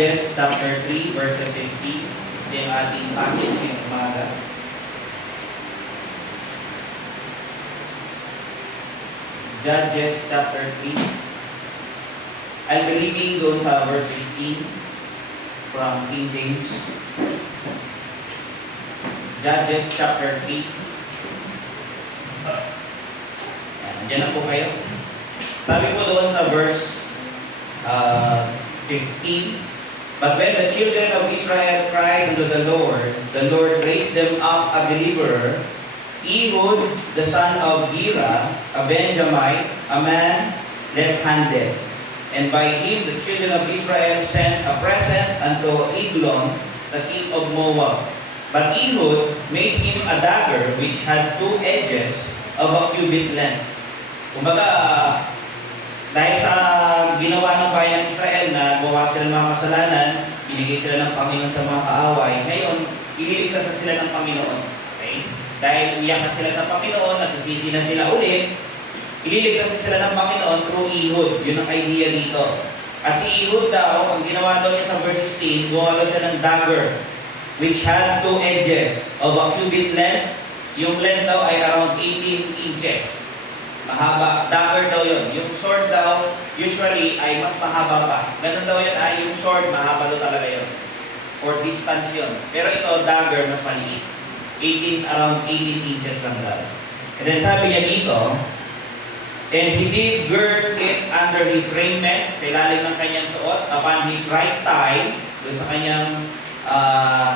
Judges chapter 3 verses 15. Ito yung ating passage ngayong umaga. Judges chapter 3. I'll be reading doon sa verse 15 from King James. Judges chapter 3. Nandiyan na po kayo. Sabi po doon sa verse 15, But when the children of Israel cried unto the Lord raised them up a deliverer, Ehud, the son of Gera, a Benjamite, a man left-handed. And by him the children of Israel sent a present unto Eglon, the king of Moab. But Ehud made him a dagger which had 2 edges of a cubit length. Kumbaga, dahil sa ginawa ng bayan ng Israel na gawa sila ng mga kasalanan, binigay sila ng Panginoon sa mga kaaway, ngayon, ililigtas na sila ng Panginoon. Okay? Dahil umiyak na sila sa Panginoon, nagsisisi na sila ulit, ililigtas na sila ng Panginoon through Ehud. Yun ang idea dito. At si Ehud daw, ang ginawa daw niya sa verse 16, gawa daw siya ng dagger, which had 2 edges of a cubit length. Yung length daw ay around 18 inches. Mahaba. Dagger daw yun. Yung sword daw, usually, ay mas mahaba pa. Ganun daw yun, yung sword, mahaba daw talaga yun. For distance yun. Pero ito, dagger, mas maliit. Around 18 inches lang daw. And then sabi niya dito, And he did gird it under his raiment, sa ilalim ng kanyang suot, upon his right thigh, dun sa kanyang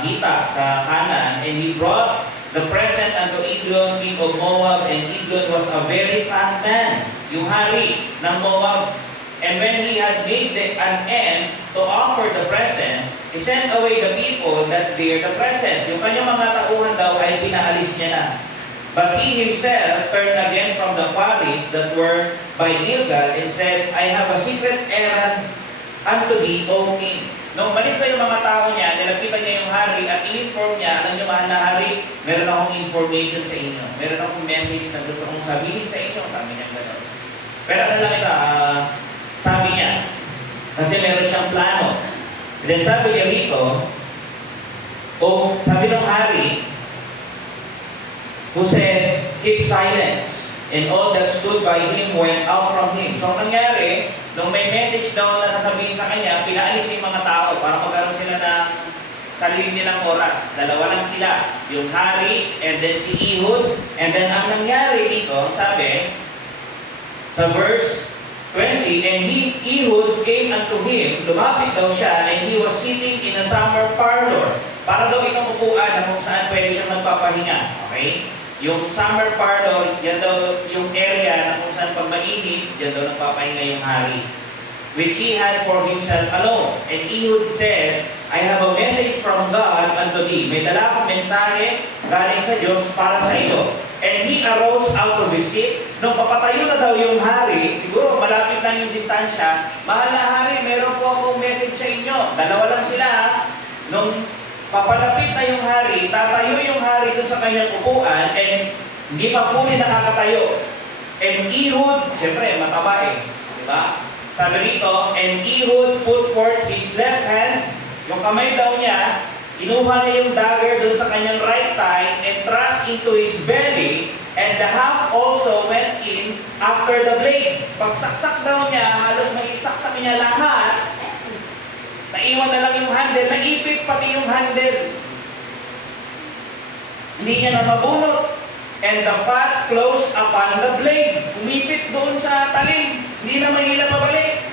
hita, sa kanan, and he brought the present unto Eglon, king of Moab, and Eglon was a very fat man, yung hari ng Moab. And when he had made an end to offer the present, he sent away the people that bear the present. Yung kanyang mga tauhan daw ay pinaalis niya na. But he himself turned again from the quarries that were by Gilgal and said, I have a secret errand unto thee, O king. Nung umalis na yung mga tao niya, nilapitan niya yung hari at in-inform niya, alam niyo mahal na hari, meron akong information sa inyo. Meron akong message na gusto kong sabihin sa inyo. Sabi niya gano'n. Pero ano lang ito, sabi niya, kasi meron siyang plano. And then sabi niya rito, sabi ng hari, who said, keep silence. And all that stood by him went out from him. So ang nangyari, nung may message daw na sasabihin sa kanya, pinaalis yung mga tao para magkaroon sila ng sarili nilang oras. Dalawa lang sila, yung hari, and then si Ehud. And then ang nangyari dito, sabi, sa verse 20, And Ehud came unto him, lumapit daw siya, and he was sitting in a summer parlor. Para daw itong upuan na kung saan pwede siyang magpapahinga. Okay? Yung summer parlor, yan daw yung area na kung saan pag mainit, yan daw nagpapahinga yung hari. Which he had for himself alone. And Ehud said, I have a message from God unto thee. May dala akong mensahe galing sa Diyos para sa iyo. And he arose out of his seat. Nung papatayo na daw yung hari, siguro malapit lang yung distansya, mahal na hari, meron po akong message sa inyo. Dalawa lang sila. Nung papalapit na yung hari, tatayo yung hari dun sa kanyang upuan, and hindi pa fully nakakatayo. And Ehud, siyempre, mataba eh. Diba? Sabi rito, and Ehud put forth his left hand, yung kamay daw niya, inuha niya yung dagger dun sa kanyang right thigh, and thrust into his belly, and the half also went in after the blade. Pagsaksak daw niya, halos maisaksak niya lahat, naiwan na lang yung handle, naipit pati yung handle. Hindi niya na mabunot. And the fat closed upon the blade. Umipit doon sa talim. Hindi na mahila pabalik.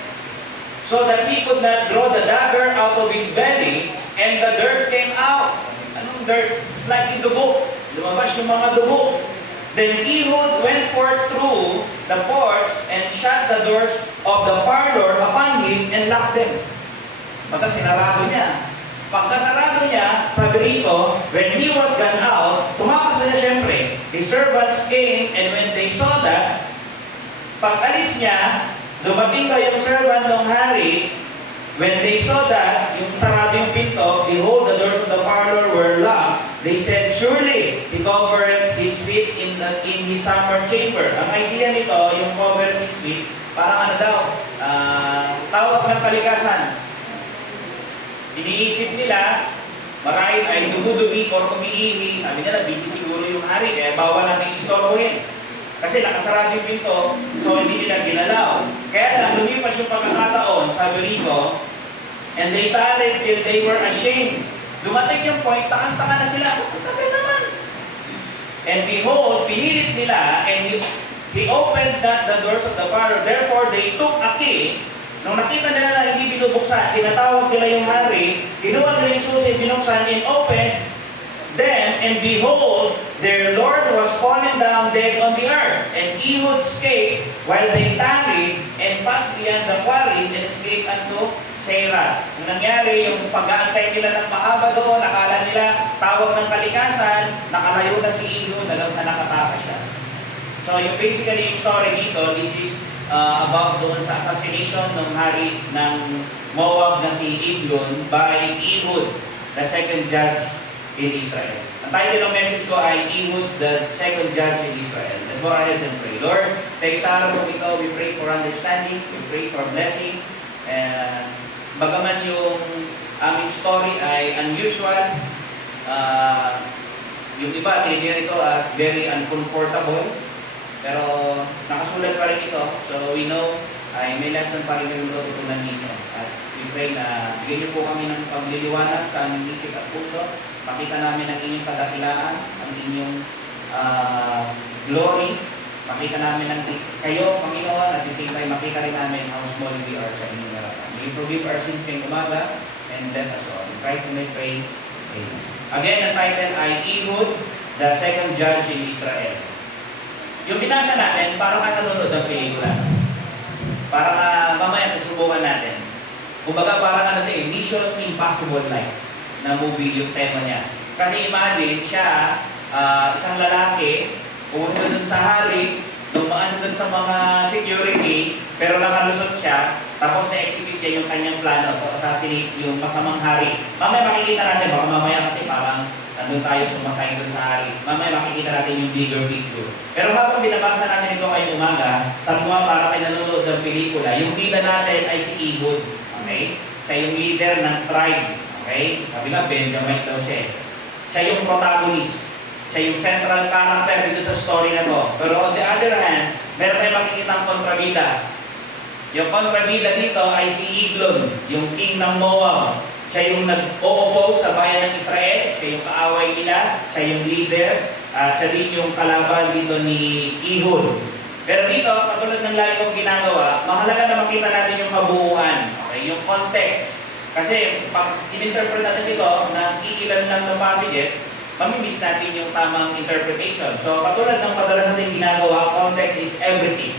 So that he could not draw the dagger out of his belly, and the dirt came out. Anong dirt? It's like yung dugo. Lumabas yung mga dugo. Then Ehud went forth through the porch and shut the doors of the parlor upon him and locked them. Pagka sinarado niya. Pagkasarado niya, sabi rito, when he was gone out, tumakas na niya siyempre. His servants came, and when they saw that, pag-alis niya, dumating daw yung servant ng hari. When they saw that, yung sarado yung pinto, behold, the doors of the parlor were locked. They said, surely, he covered his feet in his summer chamber. Ang idea nito, yung cover his feet, parang ano daw, tawag ng kalikasan. Iniisip nila, marahil ay dumudubi or umiihi. Sabi nila, busy siguro yung hari, kaya bawal natin istorbohin. Kasi nakasarado yung pinto, so hindi nila ginalaw. Kaya lang, lumipas yung pagkakataon, sabi rito, and they tarried till they were ashamed. Dumating yung point, takang-taka na sila. Ang tagal naman. And behold, pinilit nila, and he opened not the doors of the parlor. Therefore, they took a key. Nung nakita nila na hindi binubuksan, tinatawag nila yung hari, kinuha nila yung susi, binuksan, and opened them, and behold, their Lord was fallen down dead on the earth. And Ehud escaped while they tarried, and passed beyond the quarries, and escaped unto Seirah. Ang nangyari, yung pag-aantay nila ng mahaba doon, akala nila tawag ng kalikasan, nakalayo na si Ehud, hanggang sa nakatakas siya. So, yung basically yung story dito, this is about doon sa assassination ng hari ng Moab na si Eglon by Ehud, the second judge in Israel. Ang title ng message ko ay Ehud, the second judge in Israel. Let's go ahead and pray. Lord, thanks sa araw po ito, we pray for understanding, we pray for blessing, and bagaman yung aming story ay unusual, yung iba tinitira ito as very uncomfortable, pero nakasulat pa rin ito, so we know ay may lesson pa rin kami tututunan ninyo. At we pray na bigyan niyo po kami ng pagliliwanag sa aming isip at puso, makita namin ang inyong kadakilaan, ang inyong glory, makita namin ang kayo, Panginoon, at the same time makita rin namin how small we are sa inyong harapan. May you forgive our sins ngayong umaga, and bless us all. In Christ we may pray. Amen. Again, ang title ay Ehud, the second judge in Israel. Yung binasa natin, parang nanonood ng pelikula. Parang mamaya susubukan natin. Kumbaga parang Mission Impossible like na movie yung tema niya. Kasi imagine siya, isang lalaki, pumunta dun sa hari, dumaan dun sa mga security, pero nakalusot siya, tapos na-execute niya yung kanyang plano to assassinate yung masamang hari. Mamaya makikita natin, baka mamaya kasi parang nandun tayo sumasay dun sa hari. Mamaya makikita natin yung bigger picture. Pero habang binabasa natin ito ngayong umaga, tagwa para kayo nanonood ng pelikula, yung bida natin ay si Ehud. Okay? Siya yung leader ng tribe. Okay? Sabi nga, Benjamin daw siya. Siya yung protagonist. Siya yung central character dito sa story na to. Pero on the other hand, meron tayong makikita ang kontrabida. Yung kontrabida dito ay si Eglon, yung king ng Moab. Siya yung nag-o-oppose sa bayan ng Israel. Siya yung kaaway nila. Siya yung leader. At siya din yung kalaban dito ni Ehud. Pero dito, katulad ng lagi kong ginagawa, mahalaga na makita natin yung kabuuan. Okay? Yung context. Kasi pag in-interpret natin ito, na iilan lang ng passages, mamimiss natin yung tamang interpretation. So, katulad ng madalas natin ginagawa, context is everything.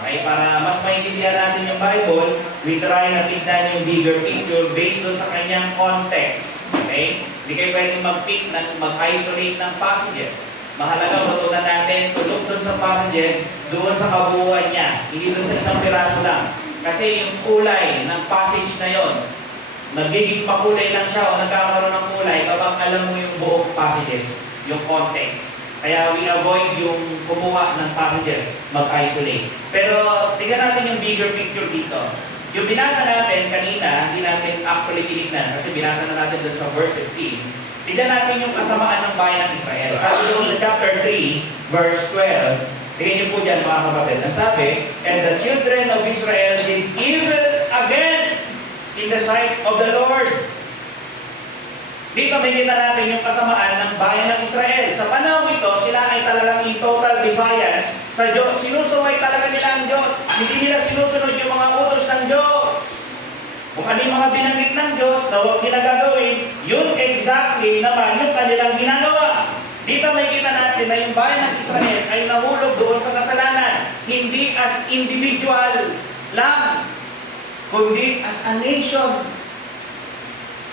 Okay? Para mas maintindihan natin yung Bible, we try na tignan yung bigger picture based doon sa kanyang context. Okay? Hindi kayo pwedeng mag-pick, mag-isolate ng passages. Mahalaga matutunan natin, tulog doon sa passages, doon sa kabuuan niya. Hindi doon sa isang piraso lang. Kasi yung kulay ng passage na yon, nagiging pakulay lang siya o nagkakaroon ng kulay kapag alam mo yung buong passages, yung context. Kaya we avoid yung kumuha ng passages, mag-isolate. Pero tingnan natin yung bigger picture dito. Yung binasa natin kanina, hindi natin actually tinignan kasi binasa na natin doon sa verse 15. Tingnan natin yung kasamaan ng bayan ng Israel. Sabi doon sa chapter 3, verse 12, tingnan niyo po dyan mga kapatid. Ang sabi, and the children of Israel did evil again in the sight of the Lord. Dito makikita natin yung kasamaan ng bayan ng Israel. Sa panahon ito, sila ay talagang in total defiance sa Diyos. Sinusuway talaga nila ang Diyos. Hindi nila sinusunod yung mga utos ng Diyos. Kung ano yung mga binanggit ng Diyos na huwag nila gagawin, yun exactly naman yung kanilang ginagawa. Dito makikita natin na yung bayan ng Israel ay nahulog doon sa kasalanan. Hindi as individual lang, kundi as a nation.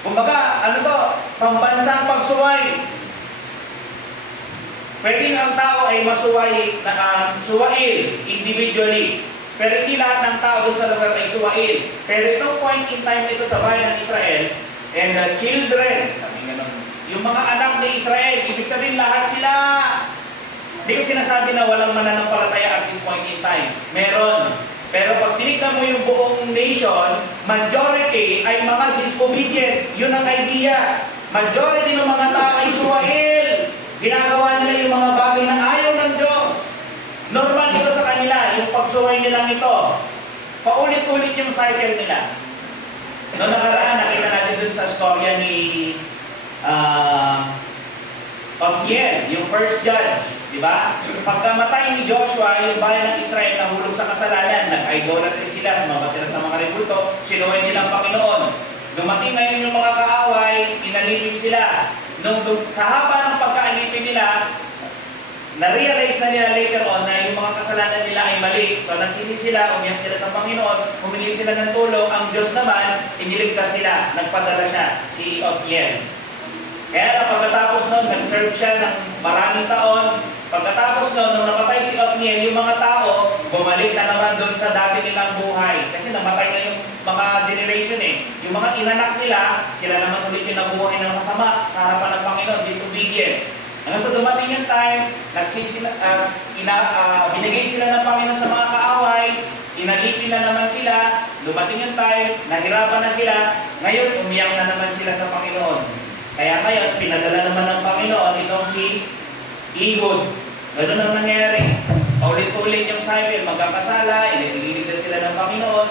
Kumbaga, ano to? Pambansang pagsuway. Pwedeng ang tao ay masuway, suwail individually. Pero hindi lahat ng tao doon sa lugar ay suwail. Pero itong point in time nito sa bayan ng Israel, and the children, sabi nga nun, yung mga anak ni Israel, ibig sabihin lahat sila. Hindi ko sinasabi na walang mananampalataya at this point in time. Meron. Pero pag tinignan mo yung buong nation, majority ay mga disobedient. Yun ang idea. Majority ng mga tao ay suwail. Ginagawa nila yung mga bagay na ayaw ng Diyos. Normal ito sa kanila, yung pagsuway nilang ito. Paulit-ulit yung cycle nila. Noong nakaraan, nakita natin dun sa storya ni Othniel, yung first judge. Diba? Pagkamatay ni Joshua, yung bayan ng Israel nahulog sa kasalanan, nag-idolatry sila, sumama sila sa mga rebulto, sinuway nilang Panginoon. Dumating ngayon yung mga kaaway, inalipin sila. Sa haba ng pagkaalipin nila, na-realize na nila later on na yung mga kasalanan nila ay mali. So nagsisi sila, umiyak sila sa Panginoon, humingi sila ng tulong. Ang Diyos naman, iniligtas sila, nagpadala siya, si Othniel. Kaya na pagkatapos nun, nag-serve siya ng maraming taon. Pagkatapos nun, nung napatay si Othniel, yung mga tao, bumalik na naman doon sa dati nilang buhay. Kasi namatay na yung mga generation eh. Yung mga inanak nila, sila naman ulit yung nabuhay ng masama sa harapan ng Panginoon, disobedient. Hanggang sa dumating yung time, binigay sila ng Panginoon sa mga kaaway, inalipin na naman sila, dumating yung time, nahirapan na sila, ngayon umiyak na naman sila sa Panginoon. Kaya ngayon, pinadala naman ng Panginoon itong si Ehud. Ganun ang nangyari. Paulit-ulit yung cycle, magkakasala, ililigtas sila ng Panginoon,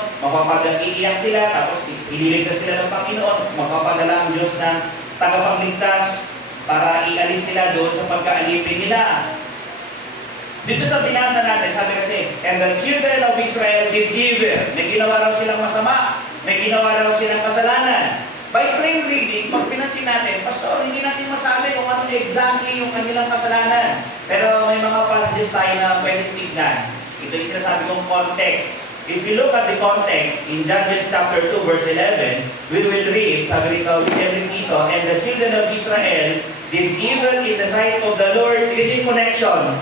iiyak sila, tapos ililigtas sila ng Panginoon, magpapadala ang Diyos ng tagapagligtas para ialis sila doon sa pagkaalipin nila. Dito sa binasa natin, sabi kasi, and the children of Israel did evil. May ginawa raw silang masama, may ginawa raw silang kasalanan. By plain reading, pag pinansin natin, Pastor, hindi natin masabi kung ano exactly yung kanilang kasalanan. Pero may mga passages tayo na pwedeng tignan. Ito yung sinasabi kong context. If you look at the context, in Judges chapter 2, verse 11, we will read, sabi rito, and the children of Israel did evil in the sight of the Lord, in connection,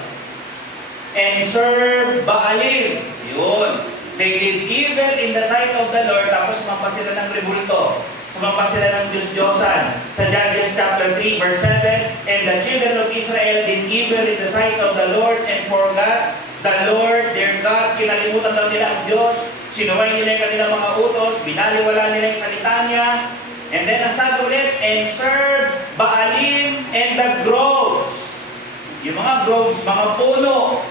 and serve Baalim. Yun. They did evil in the sight of the Lord, tapos sumampa sila ng rebulto. Sumampa sila ng Diyos-Diyosan. Sa Judges chapter 3, verse 7, and the children of Israel did evil in the sight of the Lord and forgot the Lord, their God. Kinalimutan daw nila ang Diyos. Sinuway nila yung kanilang mga utos. Binaliwala nila yung salita niya. And then ang sabi ulit, and serve Baalim and the groves. Yung mga groves, mga puno.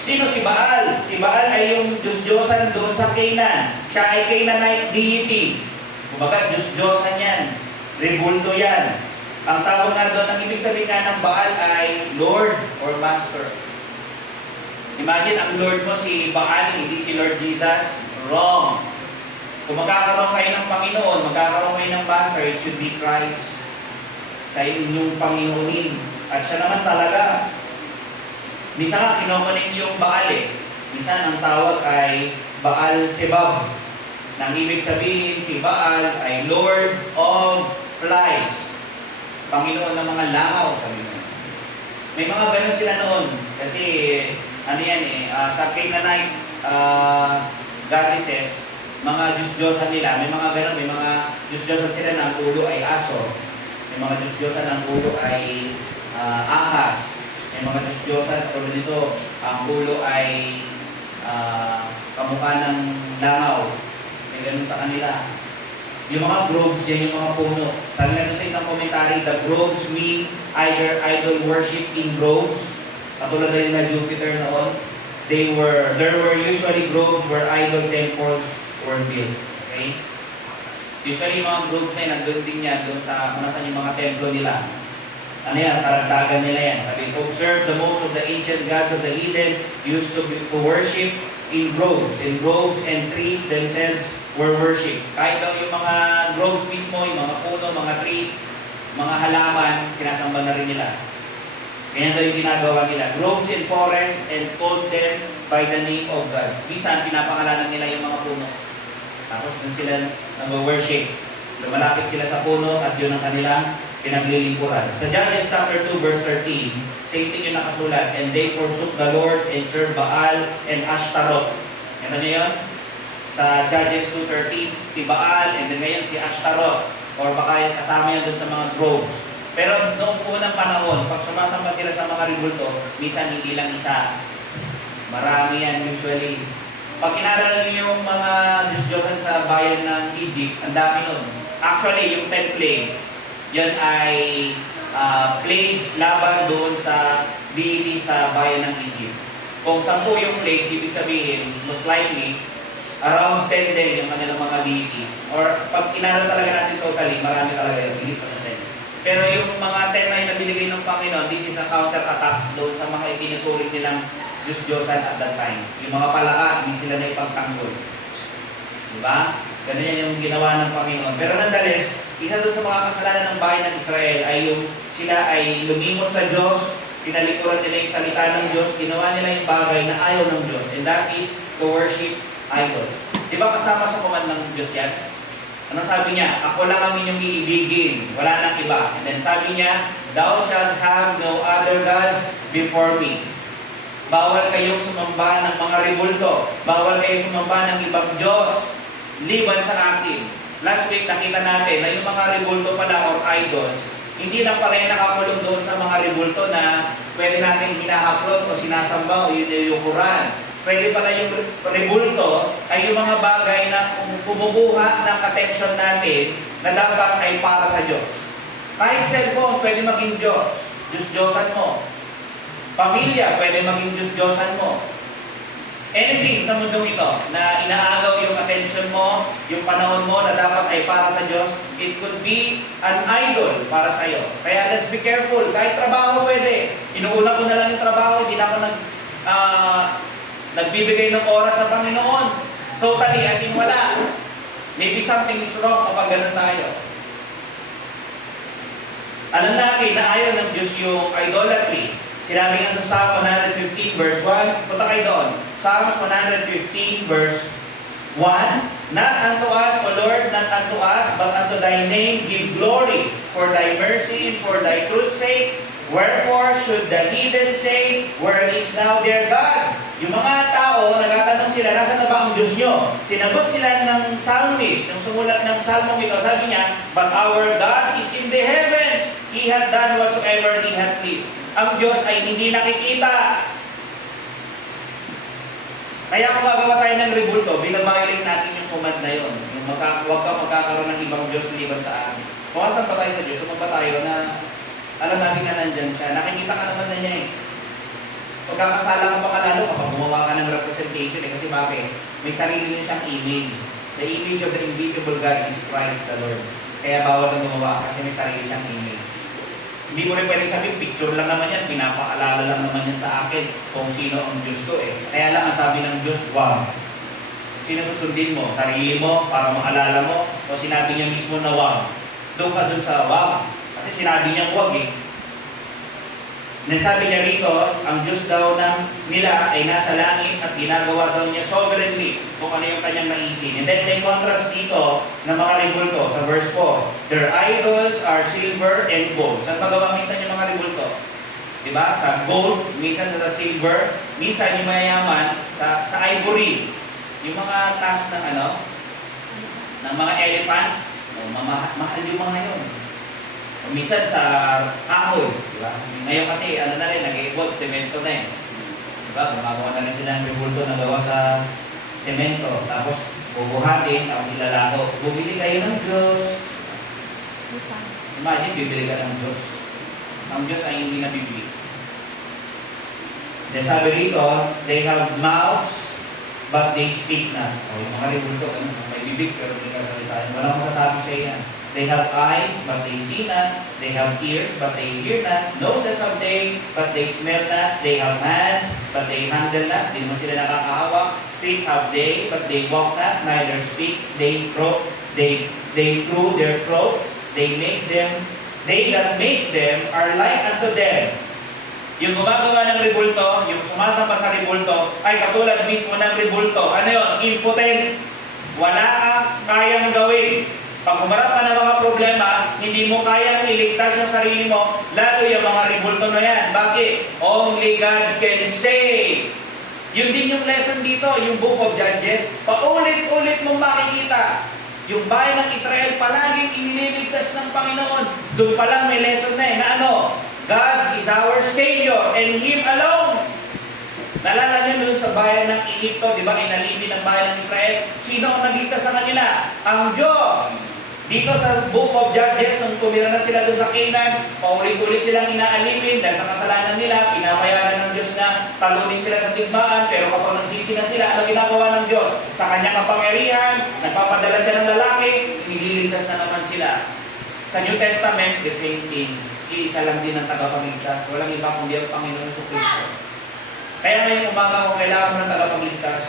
Sino si Baal? Si Baal ay yung Diyos-Diyosan doon sa Canaan. Siya ay Canaanite deity. Kumbaga, Diyos-Diyosan yan. Rebulto yan. Ang tawag nga doon, ang ibig sabihin nga ng Baal ay Lord or Master. Imagine, ang Lord mo si Baal, hindi si Lord Jesus. Wrong. Kung magkakaroon kayo ng Panginoon, magkakaroon kayo ng Master, it should be Christ. Sa inyong Panginoonin. At siya naman talaga. Minsan nga, kinokonik yung Baal eh. Minsan ang tawag ay Baal Sebab. Nang ibig sabihin, si Baal ay Lord of Flies. Panginoon ng mga langaw, sabi mo. May mga ganun sila noon. Kasi, ano yan eh, sa Canaanite goddesses, mga Diyos-Diyosan nila, may mga ganun, may mga Diyos-Diyosan sila na ang ulo ay aso. May mga Diyos-Diyosan na ang ulo ay ahas. May mga Diyos-Diyosan, tulad nito, ang ulo ay kamukha ng langaw. May ganun sa kanila. Yung mga groves, yan yung mga puno. Sabi nga sa isang commentary, the groves mean either idol worship in groves, katulad na yung Jupiter noon. There were usually groves where idol temples were built. Okay? Usually yung mga groves na yun, nandun din yan, doon sa kung nasan yung mga templo nila. Ano yan, karagdagan nila yan. Sabi, observe the most of the ancient gods of the heathen used to worship in groves. In groves and trees themselves were worship. Kahit daw yung mga groves mismo, yung mga puno, mga trees, mga halaman, sinasamba na rin nila. Kaya daw yung ginagawa nila. Groves and forests and called them by the name of God. Minsan, pinapangalanan nila yung mga puno. Tapos dun sila nag-worship. Lumalapit sila sa puno at yun ang kanilang pinaglilingkuran. Sa Judges chapter 2 verse 13, same thing yung nakasulat, and they forsook the Lord and served Baal and Ashtaroth. Ano nyo yun? Sa Judges 2:13, si Baal, and then ngayon si Ashtaroth, or baka yan kasama yan dun sa mga groves. Pero noong unang panahon, pag sumasamba sila sa mga rebulto, minsan hindi lang isa. Marami yan usually. Pag inaral niyo yung mga Diyos-Diyosan sa bayan ng Egypt, ang dami nun. Actually, yung 10 plagues, yan ay plagues laban doon sa deity sa bayan ng Egypt. Kung 10 yung plagues, ibig sabihin, most likely, around 10 din yung kanilang mga deities. Or pag inaral talaga natin totally, marami talaga yung higit pa sa 10. Pero yung mga 10 na yung nabinigay ng Panginoon, this is a counter-attack doon sa mga itinuturing nilang Diyos-Diyosan at that time. Yung mga palaka, hindi sila na ipagtanggol. Diba? Ganun yan yung ginawa ng Panginoon. Pero nonetheless, isa doon sa mga kasalanan ng bayan ng Israel ay yung sila ay lumimot sa Diyos, pinalikuran nila yung salita ng Diyos, ginawa nila yung bagay na ayaw ng Diyos. And that is to worship idols. Diba kasama sa command ng Diyos yan? Ano sabi niya? Ako lang ang inyong iibigin, wala nang iba. And then sabi niya, thou shalt have no other gods before me. Bawal kayong sumamba ng mga rebulto. Bawal kayong sumamba ng ibang Diyos liban sa akin. Last week nakita natin na yung mga rebulto pala or idols, hindi lang pala yung nakakulong doon sa mga rebulto na pwede natin hinahaplos o sinasamba o yuyukuran. Pwede pala yung rebulto ay yung mga bagay na bumubuhat ng attention natin na dapat ay para sa Diyos. Kahit cellphone, pwede maging Diyos. Diyos-Diyosan mo. Pamilya, pwede maging Diyos-Diyosan mo. Anything sa mundong ito na inaagaw yung attention mo, yung panahon mo na dapat ay para sa Diyos, it could be an idol para sa iyo. Kaya let's be careful. Kahit trabaho pwede. Inuuna ko na lang yung trabaho, hindi na ako nagbibigay ng oras sa Panginoon. Totally, as in wala. Maybe something is wrong kapag ganun tayo. Alam natin na ayaw ng Diyos yung idolatry. Sinabi nga sa Psalm 115 verse 1, punta kayo doon. Psalms 115 verse 1, not unto us, O Lord, not unto us, but unto thy name give glory, for thy mercy and for thy truth's sake. Wherefore should the heathen say, where is now their God? Yung mga tao, nagtatanong sila, nasa na ba ang Diyos nyo? Sinagot sila ng psalmist, yung sumulat ng psalmong ito, sabi niya, but our God is in the heavens. He hath done whatsoever He hath pleased. Ang Diyos ay hindi nakikita. Kaya kung gagawa tayo ng rebulto, binabayaling natin yung command na yun. Yung huwag ka magkakaroon ng ibang Diyos liban sa amin. Kung asan pa tayo sa Diyos, sumamba tayo na alam natin na nandyan siya. Nakikita ka naman na niya eh. Pagkakasala ka pa ka lalo kapag gumawa ka ng representation eh. Kasi bakit? May sarili niya siyang image. The image of the invisible God is Christ the Lord. Kaya bawal kang gumawa kasi may sarili siyang image. Hindi mo rin pwedeng sabihin, picture lang naman yan, pinapaalala lang naman yan sa akin kung sino ang Diyos ko eh. Kaya lang ang sabi ng Diyos, wow. Sino susundin mo? Sarili mo para maalala mo? O sinabi niya mismo na wow? Doon ka dun sa wow. Kasi sinabi niya wag eh. Nasabi niya rito, ang Diyos daw nila ay nasa langit at ginagawa daw niya sovereignly kung ano yung kanyang naisin. And then may contrast dito ng mga rebulto sa verse 4. Their idols are silver and gold. Saan magawa minsan yung mga rebulto? Diba? Sa gold, minsan sa silver, minsan yung mayayaman sa ivory. Yung mga task ng ng mga elephants, mahal yung mga yun. O minsan sa kahoy, di ba? Ngayon kasi, na rin, nag-evolve, semento na eh. Di ba? Gumagawa na rin sila ng rebulto na gawa sa semento. Tapos, bubuhatin, tapos ilalako. Bumili kayo ng Diyos. Imagine, bibili ka ng Diyos. Ang Diyos ay hindi nabibili. Then sabi rito, they have mouths, but they speak not. O yung mga rebulto, may bibig, pero hindi ka salitaan. Walang makasabi sa iyan. They have eyes, but they see not. They have ears, but they hear not. Noses have they, but they smell not. They have hands, but they handle not. Di mo sila nakakahawak. Feet have they, but they walk not. Neither speak. They throw their throat. They that make them are like unto them. Yung gumagawa ng rebulto, yung sumasamba sa rebulto, ay katulad mismo ng rebulto. Ano yun? Impotent. Wala kang kayang gawin. Pag humarap ka ng mga problema, hindi mo kayang iligtas yung sarili mo, lalo yung mga rebulto na yan. Bakit? Only God can save. Yun din yung lesson dito, yung Book of Judges. Paulit-ulit mong makikita. Yung bayan ng Israel palaging iniligtas ng Panginoon. Doon pa lang may lesson na na God is our Savior and Him alone. Naalala niyo doon sa bayan ng Egypto, di ba, inalipin ng bayan ng Israel? Sino ang nagligtas sa kanila? Ang Diyos! Dito sa Book of Judges, nung tumira na sila doon sa Canaan, paulit-ulit silang inaalipin dahil sa kasalanan nila, pinapayagan ng Diyos na talunin sila sa digmaan, pero kapag nagsisi na sila, ano ginagawa ng Diyos? Sa kanyang kapangyarihan, nagpapadala siya ng lalaki, nililigtas na naman sila. Sa New Testament, the same thing. Iisa lang din ang tagapagligtas. Walang iba kundi ang Panginoon sa Kristo. Kaya ngayong umaga, kung kailangan mo ng tagapagligtas,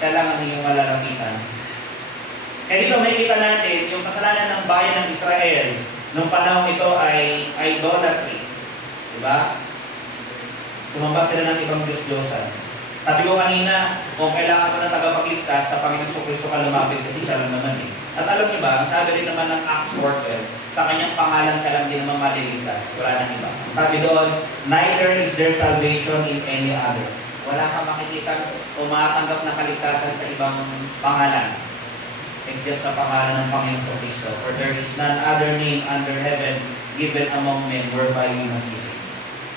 siya lang ang iyong malalapitan. Kaya dito may kita natin, yung kasalanan ng bayan ng Israel, nung panahon ito ay idolatry. Diba? Tumambas sila ng ibang Diyos-Diyosan. Sabi ko kanina, kung kailangan ko ng tagapagligtas, sa Panginoon sa Kristo ka lumapit kasi siya lang naman eh. At alam niyo ba, ang sabi rin naman ng Acts 4:12, sa kanyang pangalan ka lang din naman maliligtas. Wala nang iba. Sabi doon, neither is there salvation in any other. Wala kang makikita o makatanggap na kaligtasan sa ibang pangalan except sa pangalan ng Panginoon sa Kristo. For there is none other name under heaven given among men whereby we must be saved.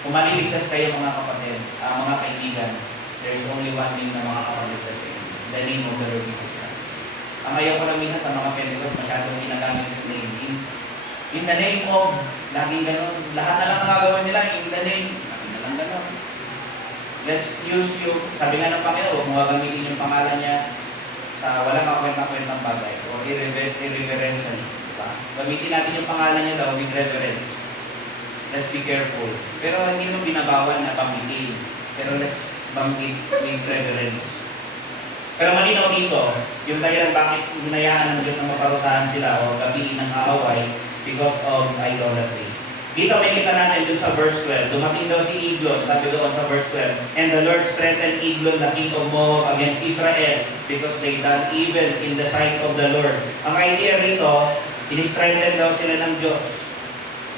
Kung maliligtas kayo mga kapatid, mga kaibigan, there is only one name na makakapagligtas sa inyo. The name of the Lord Jesus Christ. Ang ayaw ko lang minsan sa mga Pentecost, masyadong ginagamit yung name. In the name of, laging gano'n, lahat na lang ang gagawin nila, in the name, laging na lang gano'n. Let's use yung, sabi nga ng Panginoon, huwag mo gagamitin yung pangalan niya sa walang kakwenta-kwentang bagay o irreverentially. Diba? Gamitin natin yung pangalan niya daw with reverence. Let's be careful. Pero hindi mo binabawal na banggitin. Pero let's banggit with reverence. Pero malinaw dito, yung dahilan bakit hinayaan ng Diyos na maparusahan sila o gabiin ng kaaway because of idolatry. Dito may kita natin dun sa verse 12. Dumating daw si Eglon, sabi doon sa verse 12. And the Lord strengthened Eglon, the king of Moab, against Israel because they done evil in the sight of the Lord. Ang idea rito, in-strengthen daw sila ng Diyos.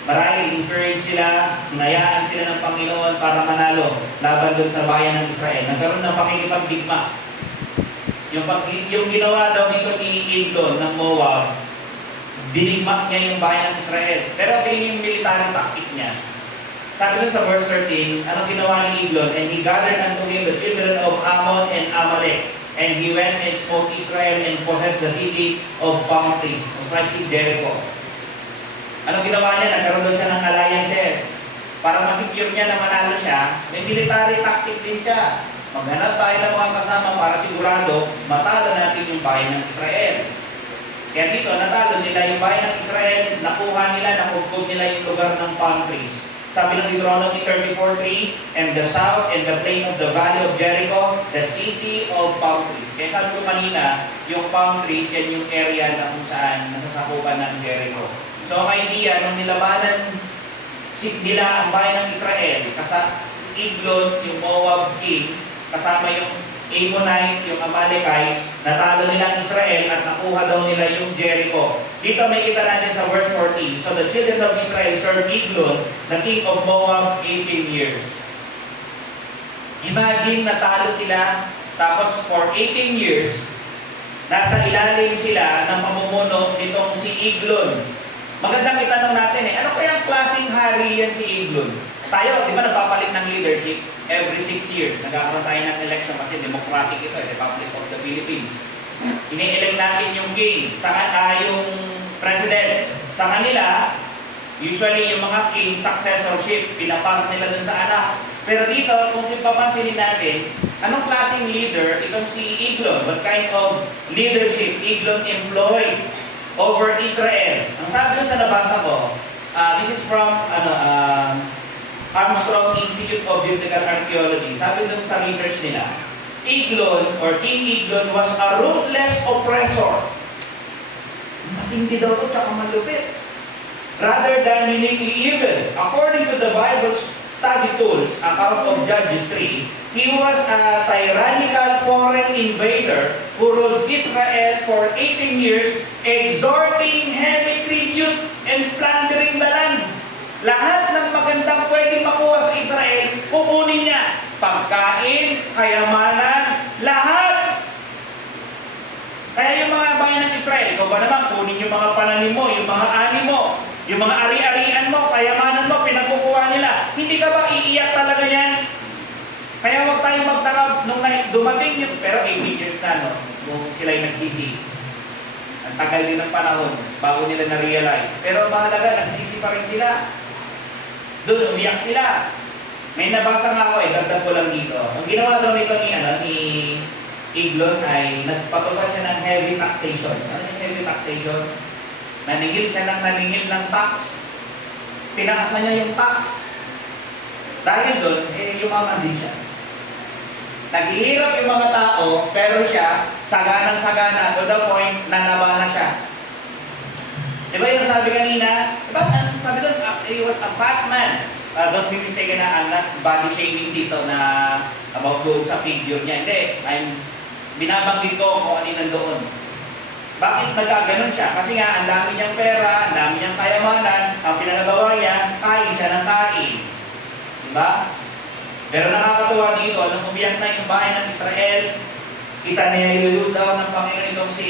Marahil encourage sila, hinayaan sila ng Panginoon para manalo laban doon sa bayan ng Israel. Nagkaroon ng pakikipagdigma. Yung ginawa daw dito ni Eglon ng Moab, dinigma niya yung bayan ng Israel. Pero ito yung military tactic niya. Sabi dun sa verse 13, anong ginawa ni Eglon? And he gathered unto him the children of Ammon and Amalek. And he went and smote Israel and possessed the city of palm trees, most likely Jericho. Anong ginawa niya? Nagkaroon doon siya ng alliances. Para masecure niya na manalo siya, may military tactic din siya. Maghanap tayo ng mga kasama para sigurado matalo natin yung bayan ng Israel. Kaya dito, natalo nila yung bayan ng Israel, nakuha nila, nakugkog nila yung lugar ng palm trees. Sabi ng Deuteronomy 34:3, and the south and the plain of the valley of Jericho, the city of palm trees. Kaya sabi ko kanina, yung palm trees, yan yung area na kung saan nasasakupan ng Jericho. So ang idea, nung nilabanan nila ang bayan ng Israel, Eglon, yung Moab king, kasama yung Ammonites, yung Amalekites, natalo nila ang Israel at nakuha daw nila yung Jericho. Dito may kita natin sa verse 14. So the children of Israel served Eglon, the king of Moab, 18 years. Imagine, natalo sila, tapos for 18 years, nasa ilalim sila ng pamumuno nitong si Eglon. Magandang itanong natin ano kayang klaseng hari yan si Eglon? Tayo, di ba nagpapalit ng leadership? Every 6 years, nagkakaroon tayo ng election kasi democratic ito, Republic of the Philippines. Ini-elect natin yung king, yung president. Sa kanila, usually yung mga king successorship, pinapass nila dun sa anak. Pero dito, kung ipapansinin natin, anong klaseng leader itong si Eglon? What kind of leadership Eglon employed over Israel? Ang sabi dun sa nabasa ko, this is from Armstrong Institute of Biblical Archaeology. Sabi dun sa research nila, Eglon or King Eglon was a ruthless oppressor. Matindi daw ito, tsaka malupit. Rather than uniquely evil. According to the Bible's study tools, account of Judges 3, he was a tyrannical foreign invader who ruled Israel for 18 years, extorting heavy tribute and plundering the land. Lahat ng magandang pwedeng makuha sa Israel, kukunin niya. Pagkain, kayamanan, lahat. Kaya yung mga bayan ng Israel, ikaw ba naman, kunin yung mga pananim mo, yung mga ani mo, yung mga ari-arian mo, kayamanan mo, pinagkukuha nila. Hindi ka ba iiyak talaga yan? Kaya huwag tayong magtaka nung dumating yung, pero 18 years na, no? Nung sila'y nagsisi. Ang tagal din ng panahon bago nila na-realize. Pero mahalaga, nagsisi pa rin sila. Doon, umiyak sila. May nabasa nga ako dagdag ko lang dito. Ang ginawa daw nito ni Eglon ay nagpatupad siya ng heavy taxation. Ano yung heavy taxation? Naningil siya ng tax. Tinakasan niya yung tax. Dahil doon, yumaman din siya. Naghihirap yung mga tao, pero siya, saganang-sagana, to the point na nawa na siya. Diba yung sabi kanina? Diba, sabi doon, he was a fat man. Don't be mistaken na I'm not body shaming dito na about doon sa figure niya. Hindi, binabanggit ko kung ano yung nandoon. Bakit nagkaganon siya? Kasi nga, ang dami niyang pera, ang dami niyang kayamanan, ang pinagagawa niya, kain siya ng kain. Diba? Pero nakakatuwa dito, nung umiyak na yung bahay ng Israel, kita niya ilulud daw ng Panginoon itong si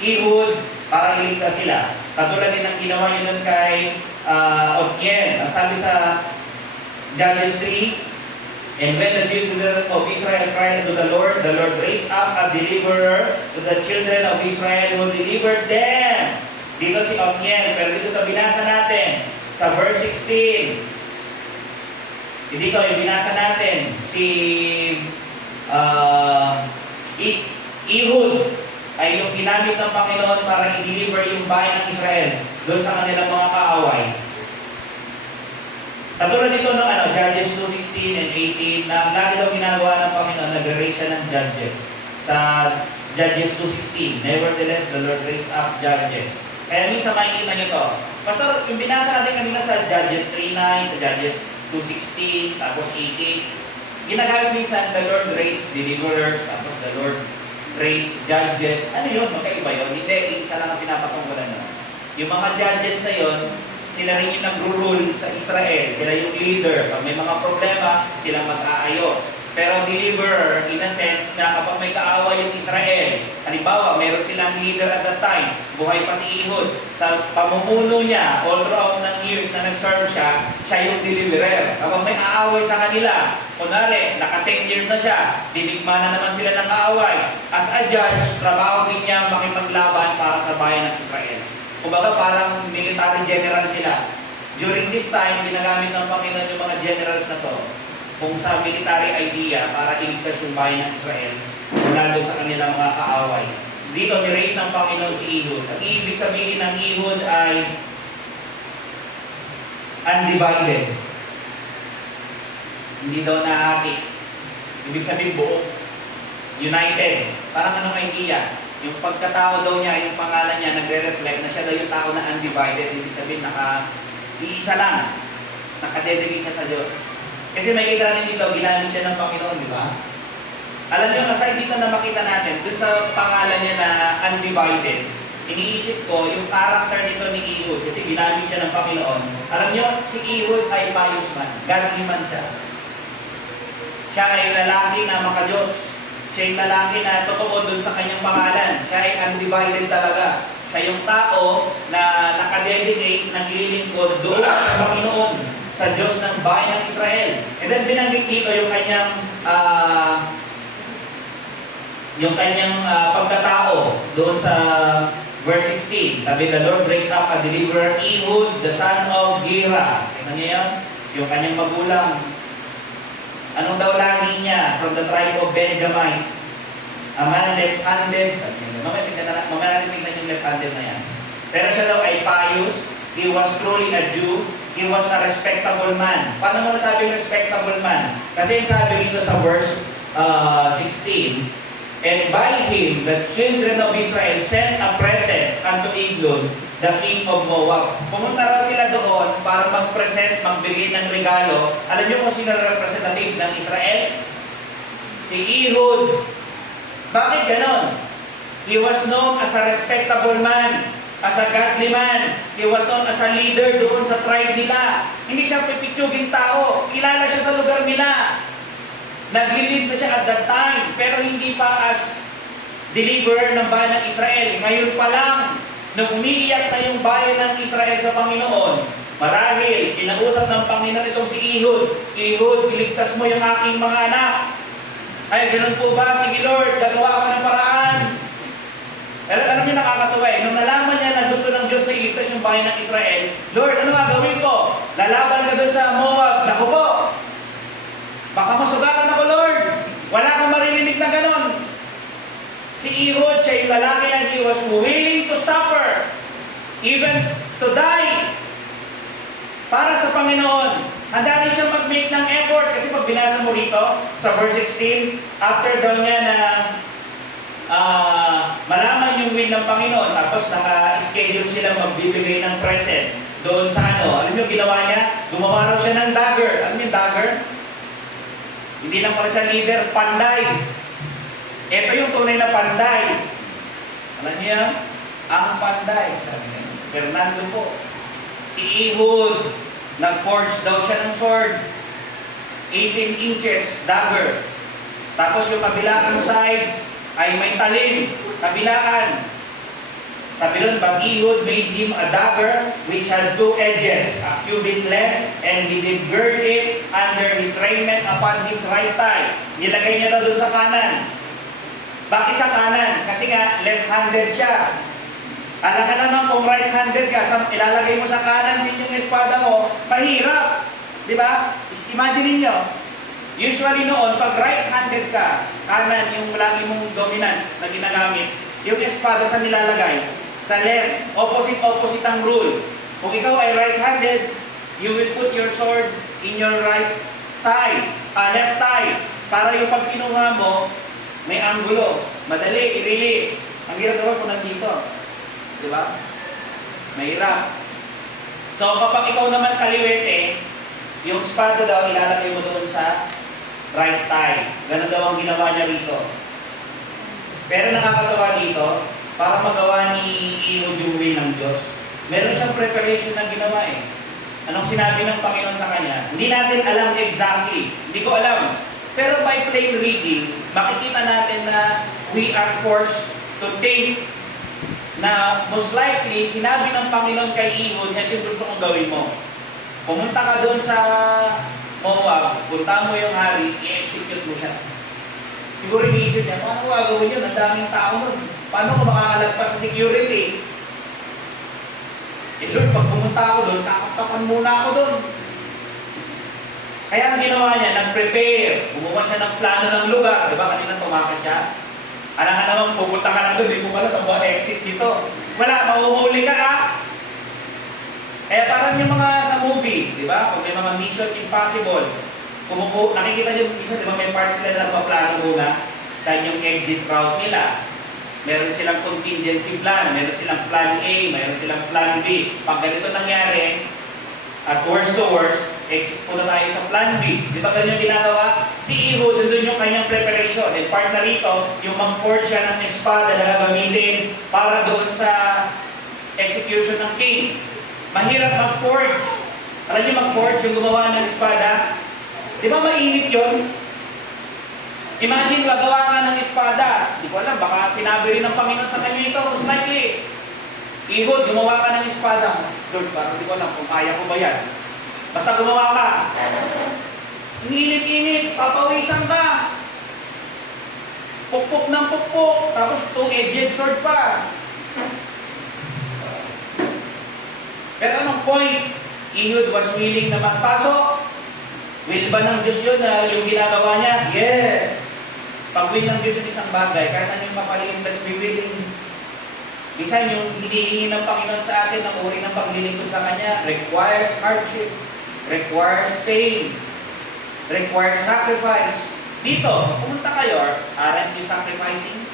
Ehud para iligtas sila. Katulad din ang ginawa niya nun kay Othniel. Ang sabi sa Judges 3, and when the children of Israel cried to the Lord raised up a deliverer to the children of Israel who delivered them. Dito si Othniel, pero dito sa binasa natin, sa verse 16, dito yung binasa natin, si Ehud ay yung ginamit ng Panginoon para i-deliver yung bayan ng Israel doon sa kanilang mga kaaway. Katulad dito ng Judges 2:16 and 18, na lagi daw ginagawa ng Panginoon, nag-raise siya ng judges. Sa Judges 2:16, nevertheless, the Lord raised up judges. Kaya minsan makikita nyo to. Pastor, yung binasa natin kanina sa Judges 3:9, sa Judges 2:16, tapos 18, ginagamit minsan, the Lord raised deliverers, tapos the Lord raised judges. Ano yun? Magkaiba yun? Hindi, isa lang ang pinapatungkulan nyo. Yung mga judges na yun, sila rin yung nagro-rule sa Israel. Sila yung leader. Pag may mga problema, sila mag-aayos. Pero deliverer, in a sense, na kapag may kaaway yung Israel, halimbawa, meron silang leader at that time, buhay pa si Ehud. Sa pamumuno niya, all throughout ng years na nag-serve siya, siya yung deliverer. Kapag may aaway sa kanila, kunwari, naka 10 years na siya, didigma na naman sila ng kaaway. As a judge, trabaho din niya makipaglaban para sa bayan ng Israel. Kumbaga parang military general sila. During this time, ginagamit ng Panginoon yung mga generals na to kung sa military idea para iligtas yung bayan ng Israel mula doon sa kanilang mga kaaway. Dito, ni-raise ng Panginoon si Ehud. Ang ibig sabihin ng Ehud ay undivided. Hindi daw nahati. Ibig sabihin buo. United. Parang anong idea? Yung pagkatao daw niya, yung pangalan niya, nagre-reflect na siya daw yung tao na undivided. Ibig sabihin, iisa lang. Nakadedicate siya sa Diyos. Kasi may kita rin dito, ginamit siya ng Panginoon, di ba? Alam niyo, aside dito na makita natin, dun sa pangalan niya na undivided, iniisip ko yung character nito ni Ehud, kasi ginamit siya ng Panginoon. Alam niyo, si Ehud ay pious man. Godly man siya. Siya ay lalaki na makadiyos. Siya ay lalaki na totoo dun sa kanyang pangalan. Siya ay undivided talaga. Siya yung tao na nakadedicate, naglilingkod doon sa Panginoon, sa Diyos ng bayan ng Israel. And then binanggit dito yung kanyang pagkatao doon sa verse 16. Sabi, the Lord raised up a deliverer, Ehud, the son of Gera. Tignan niyo yan? Yung kanyang magulang. Anong daw lagi niya? From the tribe of Benjamin. A man left-handed. Mamaya natin tignan yung left-handed na yan. Pero siya daw ay pious. He was truly a Jew. He was a respectable man. Paano mo nasabing respectable man? Kasi sabi dito sa verse 16, and by him, the children of Israel sent a present unto Eglon, the king of Moab. Pumunta raw sila doon para mag-present, magbigay ng regalo. Alam niyo kung sino representative ng Israel? Si Ehud. Bakit ganon? He was known as a respectable man. As a godly man, he was known as a leader doon sa tribe nila. Hindi siya pipitsuging tao. Kilala siya sa lugar nila. Nag-lead na siya at that time, pero hindi pa as deliverer ng bayan ng Israel. Ngayon pa lang, nung umiiyak na yung bayan ng Israel sa Panginoon, Marahil, kinausap ng Panginoon itong si Ehud. Ehud, iligtas mo yung aking mga anak. Ay, ganun po ba? Sige Lord, gagawa ako ng paraan. Pero alam niyo nakakatuwa eh, nung nalaman niya na gusto ng Diyos na iligtas yung bahay ng Israel, Lord, ano gagawin ko? Lalaban ka doon sa Moab. Naku po, baka masugatan ako Lord. Wala kang maririnig na ganon. Si Ehud, siya yung lalaki na he was willing to suffer, even to die, para sa Panginoon. Handa rin siya mag-make ng effort. Kasi pag binasa mo rito, sa verse 16, after daw niya na malaman yung will ng Panginoon, tapos naka-schedule sila magbibigay ng present doon sa ano. Alam niyo, ginawa niya? Gumawa raw siya ng dagger. Alam niyo yung dagger? Hindi lang pala siya leader, panday. Ito yung tunay na panday. Alam niyo, ang panday. Fernando po. Si Ehud, nag-forge daw siya ng sword. 18 inches, dagger. Tapos yung kabilang sides ay may talim, kabilaan. Sabi nun, but Ehud made him a dagger which had 2 edges, a cubit length, and he did gird it under his raiment upon his right thigh. Nilagay niya daw dun sa kanan. Bakit sa kanan? Kasi nga, left-handed siya. Alam ka naman kung right-handed ka, ilalagay mo sa kanan din yung espada mo, mahirap. Di ba? Imagine niyo, usually noon, pag right-handed ka, kanan yung lagi mong dominant na ginagamit, yung espada sa nilalagay, sa left, opposite ang rule. Kung ikaw ay right-handed, you will put your sword in your right thigh, left thigh, para yung pag kinuha mo, may anggulo, madali, i-release. Ang hirap naman kung nandito. Di ba? Mahirap. So, kapag ikaw naman kaliwete, yung espada daw ilalagay mo doon sa right thigh. Ganun daw ang ginawa niya rito. Pero nakakatawa dito, para magawa ni Ehud yung will ng Diyos, meron siyang preparation na ginawa eh. Anong sinabi ng Panginoon sa kanya? Hindi natin alam exactly. Hindi ko alam. Pero by plain reading, makikita natin na we are forced to think na most likely, sinabi ng Panginoon kay Ehud, ito yung gusto kong gawin mo. Pumunta ka doon sa Moab, punta mo yung hari, i-execute mo siya. Siguro iniisip niya, paano ko gagawin yun? Ang daming tao nun. Paano ko makakalagpas sa security? Eh Lord, pag pumunta ako doon, kakaptapan muna ako doon. Kaya ang ginawa niya, nag-prepare. Gumawa siya ng plano ng lugar. Diba kanina tumakas siya? Alam ka naman, pupunta ka na doon, hindi mo pala sa buwan exit dito. Wala, mahuhuli ka ah. Kaya parang yung mga sa movie, di ba? Kung may mga Mission Impossible, nakikita niyo isa, di ba may part sila na nagpaplano muna sa yung exit route nila. Meron silang contingency plan, meron silang plan A, meron silang plan B. Pag ganito nangyari, at worst to worst, exit po na tayo sa plan B. Di ba ganyan yung ginagawa? Si Ehud, doon yung kanyang preparation. And part na rito, yung mag-forge siya ng espada na gagamitin para doon sa execution ng king. Mahirap mag-forge. Alam niyo mag-forge yung gumawa ng espada? Di ba mainit yun? Imagine, gagawa ka ng espada. Di ko alam, baka sinabi rin ng Panginoon sa kanya ito, most likely. Ehud, gumawa ka ng espada. Lord, parang di ko alam kung kaya ko ba yan. Basta gumawa ka. Ang init-init, papawisan ka. Pukpok ng pukpok, tapos 2-edged sword pa. Pero anong point? Ehud was willing na magpasok. Will ba ng Diyos yun na yung ginagawa niya? Yes. Pag will ng Diyos yung isang bagay, kahit ano yung mapalingin, let's be willing. Minsan yung hinihingi ng Panginoon sa atin, ang uri ng paglilingkod sa Kanya, requires hardship, requires pain, requires sacrifice. Dito, pumunta kayo, aren't you sacrificing?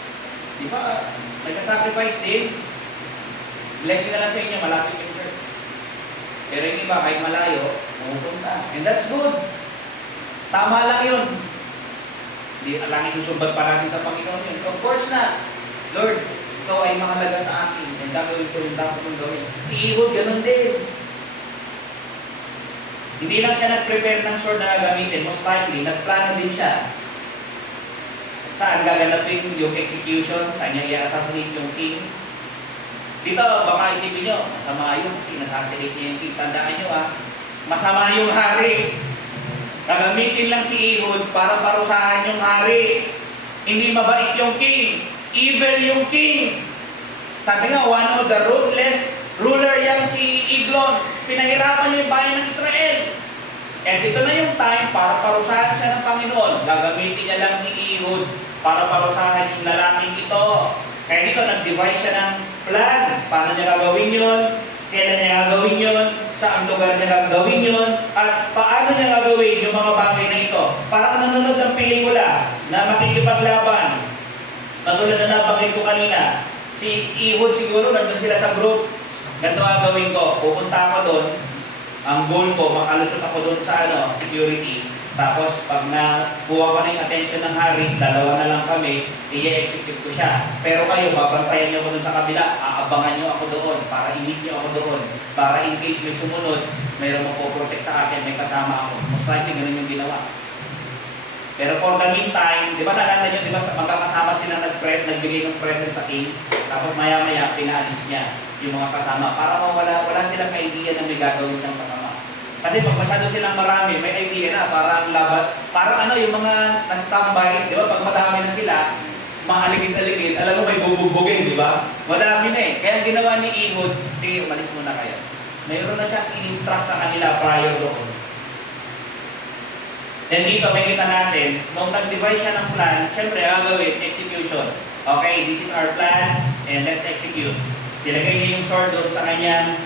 Di ba? May ka-sacrifice din. Blessing na lang sa inyo, malapit yung church. Pero yung iba, kahit malayo, pumupunta. And that's good. Tama lang yun. Hindi lang isusumbat pa natin sa Panginoon yun. Of course na. Lord, ikaw ay mahalaga sa akin. And gagawin ko yung dapat mong gawin. Si Ehud, ganun din. Hindi lang siya nag-prepare ng sword na gagamitin. Most likely, nagplano din siya. Saan gaganapin yung execution? Saan niya i-assassinate yung king? Dito, baka isipin nyo, masama yun kasi nasasalate niya yung king. Tandaan nyo masama yung hari. Gagamitin lang si Ehud para parusahan yung hari. Hindi mabait yung king. Evil yung king. Sabi nga, one of the ruthless ruler yan si Eglon. Pinahirapan niya yung bayan ng Israel. And ito na yung time para parusahan siya ng Panginoon. Gagamitin niya lang si Ehud para parusahan yung lalaking ito. Kaya dito nag-devise siya ng plan. Paano niya gagawin yun? Kailan niya gagawin yun? Saan lugar niya gagawin yun? At paano niya gagawin yung mga bagay na ito? Para nanonood ng pelikula na makikipaglaban. Katulad na nabanggit ko kanina. Si Ehud siguro, nandun sila sa group. Ganito gagawin ko. Pupunta ako doon. Ang goal ko, makalusot ako doon sa security. Tapos, pag nakuha ko na yung attention ng hari, dalawa na lang kami, i-execute ko siya. Pero kayo, babantayan niyo ako doon sa kabila, aabangan niyo ako doon, para i-meet niyo ako doon, para in case may sumunod, mayroon magpo-protect sa akin, may kasama ako. Most likely, ganun yung ginawa. Pero for the meantime, di ba nalala niyo, di ba, magkakasama sila nagbigay ng present sa king, tapos maya-maya, pinaalis niya yung mga kasama, para wala silang idea na may gagawin siyang kasama. Kasi pag masyado silang marami, may idea na, parang labat, parang yung mga na-standby, di ba, pag madami na sila, mga aligid-aligid, alam mo may bubugbugin, di ba? Madami na eh. Kaya ginawa ni Ehud, sige, umalis muna kayo. Mayroon na siyang in-instruct sa kanila prior doon. Then dito, may kita natin, nung nag-devise siya ng plan, syempre, gagawin, execution. Okay, this is our plan, and let's execute. Nilagay niya yung sword doon sa kanyang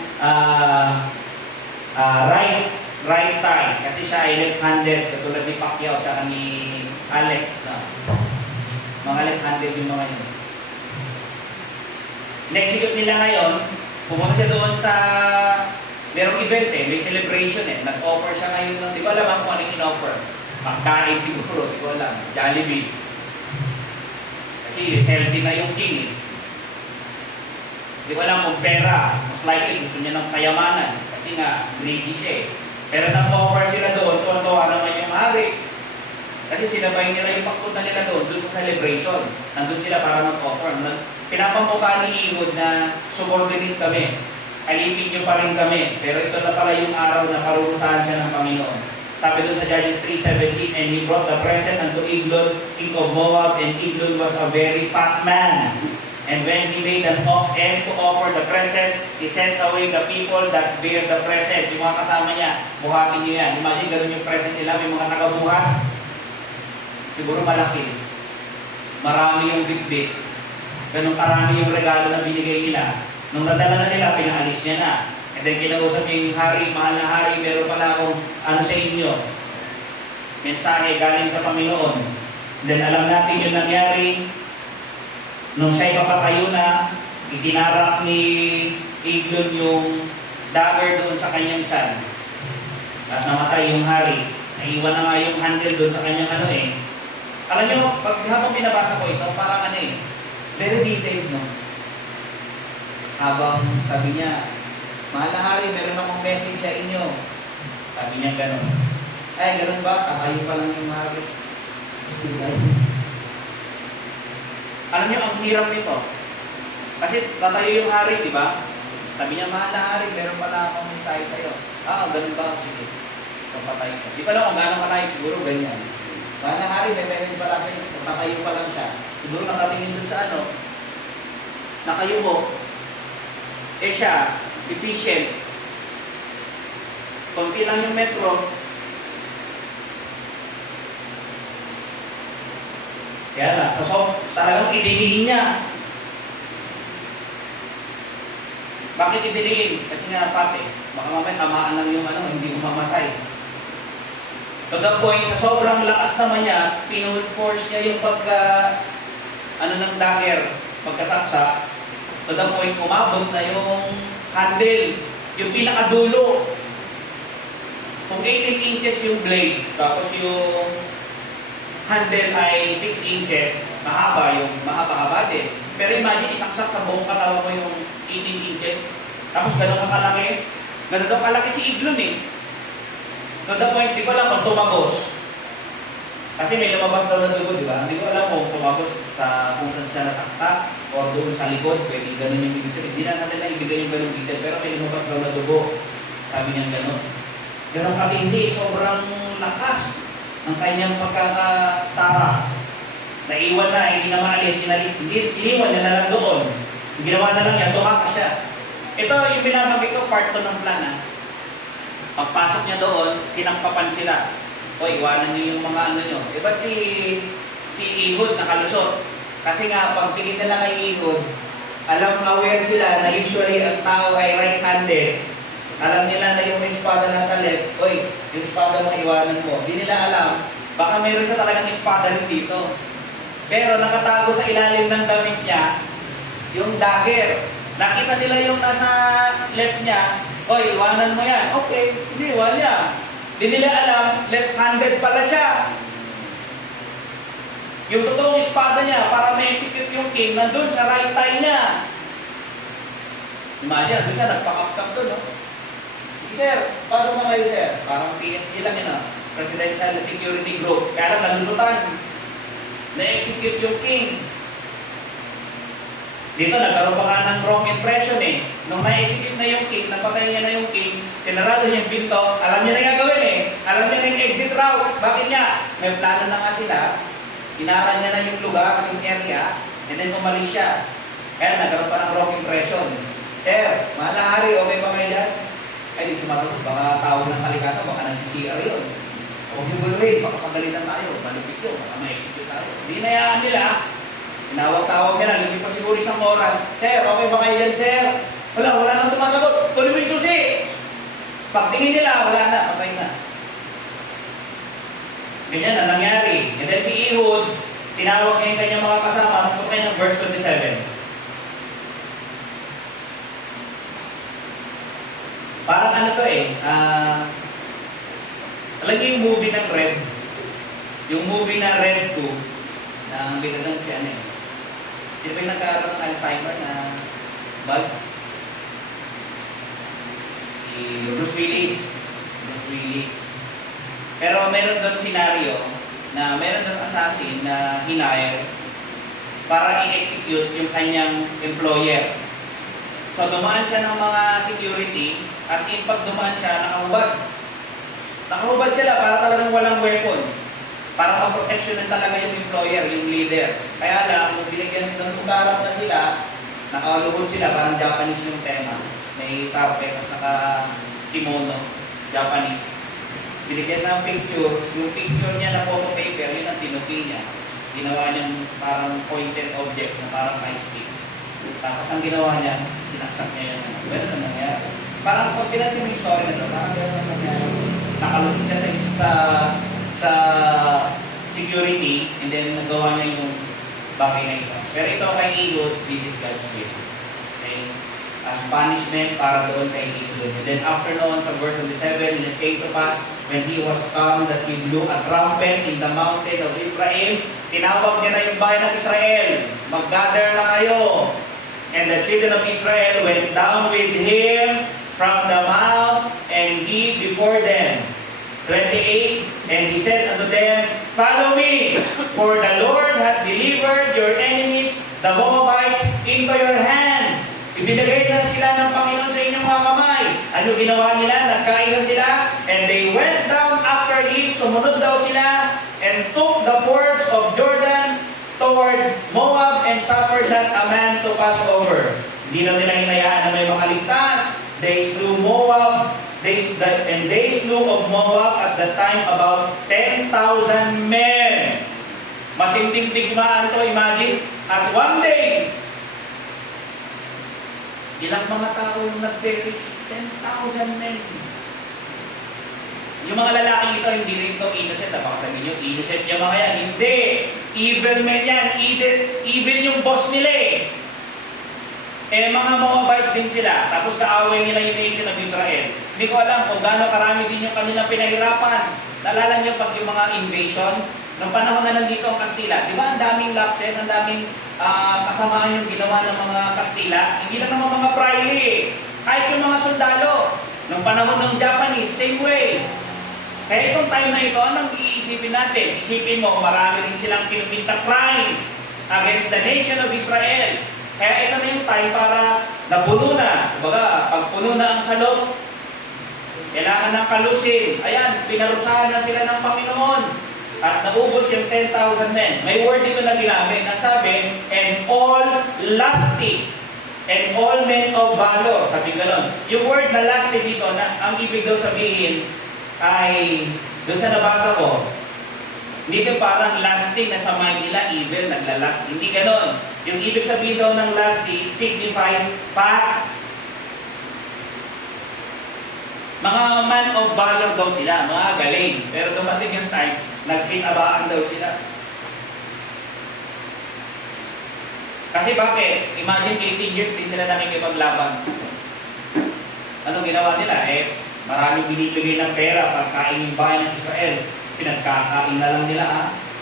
right thigh, kasi siya ay left-handed, katulad ni Pacquiao at ni Alex. Mga left-handed yung mga yun. In-execute nila ngayon, pumunta siya doon sa merong event may celebration Nag-offer siya ngayon ng, di ko alam kung anong in-offer. Pagkain siguro, di ko alam. Jollibee. Kasi healthy na yung king Di ko alam kung pera. Most likely gusto niya ng kayamanan. Kasi nga, greedy siya Pero nag-offer sila doon, tuwan-tuwa naman yung hari. Kasi sinabay nila yung pagpunta nila doon sa celebration. Nandun sila para mag-offer. Pinapamukha ni Ehud na subordinate kami. Alipin niyo pa rin kami. Pero ito na pala yung araw na parurusahan siya ng Panginoon. Sabi doon sa Judges 3:17, and he brought the present unto Eglon, king of Moab, and Eglon was a very fat man. And when he made an end to offer the present, he sent away the people that bear the present. Yung mga kasama niya, buhatin niyo yan. Imagine, ganun yung present nila, may mga nakabuhat. Siguro malaki. Marami yung bitbit. Ganun karami yung regalo na binigay nila. Nung nadala na nila, pinaalis niya na. And then kinausap niya yung hari, mahal na hari, meron pala akong sa inyo. Mensahe galing sa Panginoon. Then alam natin yung nangyari. Nung siya'y papatayo na, itinarak ni Eglon yung dagger doon sa kanyang tiyan. At namatay yung hari. Naiwan na nga yung handle doon sa kanyang Alam nyo, habang binabasa ko ito, parang very detailed, no? Habang sabi niya, mahal na hari, meron akong message sa inyo. Sabi niya gano'n. Ay, gano'n ba? Kakayo pa lang yung hari. Alam niyo, ang hirap nito. Kasi tatayo yung hari, di ba? Sabi niya, mahal na hari, meron pala akong mensahe sa'yo. Ganun ba? Sige. Papatay ko. Di pa lang kung gano'ng kalayo, siguro ganyan. Mahal na hari, may message pala sa'yo. Papatayo pa lang siya. Siguro nakatingin dun sa nakayuko. Siya, efficient. Kunti lang yung metro. Kaya na, so talagang idiniin niya. Bakit idiniin? Kasi nga pati, baka mamaya tamaan lang yung hindi mamatay. To the point na sobrang lakas naman niya, pinul-force niya yung ng dagger, pagkasaksa. To the point, umabot na yung handle, yung pinakadulo. Kung 18 inches yung blade, tapos yung handle ay 6 inches, mahaba din. Pero imagine, isaksak sa buong katawan mo yung 18 inches, tapos gano'n kalaki. Gano'n daw kalaki si Eglon To the point, di ko alam kung tumagos. Kasi may lumabas daw na dugo, di ba? Hindi ko alam kung tumagos kung saan siya nasaksak. or doon sa likod, pwede ganun yung ibig sabihin. Hindi na natin na ibigay yung ganun detail, pero may lumabas daw na dugo. Sabi niya ganun. Ganun katindi, sobrang lakas ng kanyang pagkakatara. Naiwan na, hindi na maalis, iniwan niya na lang doon. Yung ginawa na lang niya, tumakas siya. Ito yung binabanggit ko, part 2 ng plan. Pagpasok niya doon, tinampapan sila. O, iwanan niyo yung mga ano nyo. Eh, ba't si Ehud nakalusot? Kasi nga, pag tingin nila kay Ehud, aware sila na usually ang tao ay right-handed. Alam nila na yung espada nasa left, oy, yung espada mo iwanan mo. Hindi nila alam, baka meron siya talagang espada rin dito. Pero nakatago sa ilalim ng damit niya, yung dagger. Nakita nila yung nasa left niya, oy, iwanan mo yan. Okay, hindi, iwan niya. Hindi nila alam, left-handed pala siya. Yung totoong espada niya, para ma-execute yung king, nandun sa right thigh niya. Imagine, doon siya, nagpakapkap doon, no? Sige, sir, pasok mo kayo, sir. Parang PSG lang yun, no? Presidential Security Group. Kaya lang, nalusutan. Na-execute yung king. Dito, nagkaroon pa ka ng wrong impression eh. Nung na-execute na yung king, napatay niya na yung king, sinarado niya yung pinto, alam niya na yung gagawin eh. Alam niya na yung exit route. Bakit niya? May plano na nga sila. Inaral niya na yung lugar, yung area, and then umalis siya. Kaya nagkaroon pa ng wrong impression. Sir, mahal na hari, okay ba kayo dyan? Ay, di sumasagot, baka tawag ng kalikasan, baka nang-CCR yun. Huwag yung guluhin, baka pagalitan tayo, malupit yun, baka ma-execute tayo. Hindi na nila. Tinawag-tawag nila, lumipit pa siguro isang oras. Sir, okay ba kayo dyan, sir? Wala nang sumasagot. Tuloy mo yung susi. Pagtingin nila, wala na, patay na. Ganyan na nangyari. And then si Ehud, tinawag niya yung kanyang mga kasama, nagpunta kayo ng verse 27. Parang ano to eh, alam niyo yung movie ng Red? Yung movie na Red 2, na ang binagang si ano eh. Sino ba yung nagkaroon ng Alzheimer na bug? Si Bruce Willis. Pero meron doon scenario na meron doon assassin na hinire para i-execute yung kanyang employer. So dumaan siya ng mga security, as in pag dumaan siya, nakahubad. Nakahubad sila para talagang walang weapon. Para ma-protection talaga yung employer, yung leader. Kaya lang, kung binigyan ng utarang na sila, nakaluhod sila, parang Japanese yung tema. May carpet, tapos naka-kimono, Japanese. Binigyan ng picture, yung picture niya na photo paper, yun ang tinupi niya. Ginawa niyang parang pointed object na parang high stick. Tapos ang ginawa niya, sinaksak niya yun. Ganun na nangyari. Parang pag pinasin mo yung story na ito, parang ganun na nangyari. Nakalusot siya sa security, and then nagawa niya yung bagay na ito. Pero ito kay Ehud, this is God's will. Okay? As punishment para doon kay Ehud. And then after noon, sa verse 27, and it came to pass, when he was come, that he blew a trumpet in the mountain of Ephraim, tinawag niya na yung bayan ng Israel, mag-gather na kayo. And the children of Israel went down with him from the mount, and he before them. 28, and he said unto them, follow me, for the Lord hath delivered your enemies, the Moabites, into your hands. Ibinigay na sila ng Panginoon sa inyong mga kamay. Ano ginawa nila? Nagkailan sila, and they went down after him, sumunod daw sila, and took the fords of Jordan toward Moab, and suffered not a man to pass over. Hindi na nila hinayaan na may makaligtas. They slew Moab, and they slew of Moab at the time about 10,000 men. Matinding digmaan to, imagine. At one day, ilang mga tao nag-perish? 10,000 men. Yung mga lalaking ito, hindi rin ito innocent. Baka sabihin nyo, innocent yung mga yan. Hindi. Evil men yan. Evil yung boss nila eh. Eh, mga Moabites din sila. Tapos kaaway nila yung nation of Israel. Hindi ko alam kung gaano karami din yung kanilang pinahirapan. Naalala niyo pag yung mga invasion, nung panahon na nandito ang Kastila, di ba ang daming lapses, ang daming kasamaan yung ginawa ng mga Kastila? Hindi lang naman mga Praili eh. Kahit yung mga sundalo, nung panahon ng Japanese, same way. Kaya itong time na ito, anong iisipin natin? Isipin mo, marami rin silang pinupinta crime against the nation of Israel. Kaya ito na yung time para napuno na. Kumbaga, pag puno na ang salot, kailangan ng kalusin. Ayan, pinarusahan na sila ng Panginoon. At naubos yung 10,000 men. May word dito na ginamit. Ang sabi, and all lusty, and all men of valor. Sabi gano'n. Yung word na lusty dito, na ang ibig daw sabihin ay, doon sa nabasa ko, hindi ka parang lusty na sa mind nila, evil, naglalast. Hindi gano'n. Yung ibig sabihin daw ng lusty, it signifies fat. Mga man of valor daw sila, mga galing. Pero dumating yung time, nagsinabaan daw sila. Kasi bakit? Imagine 18 years din sila nakikipaglaban. Anong ginawa nila? Maraming binibigay ng pera pagkain yung bayan ng Israel. Pinagkakain na lang nila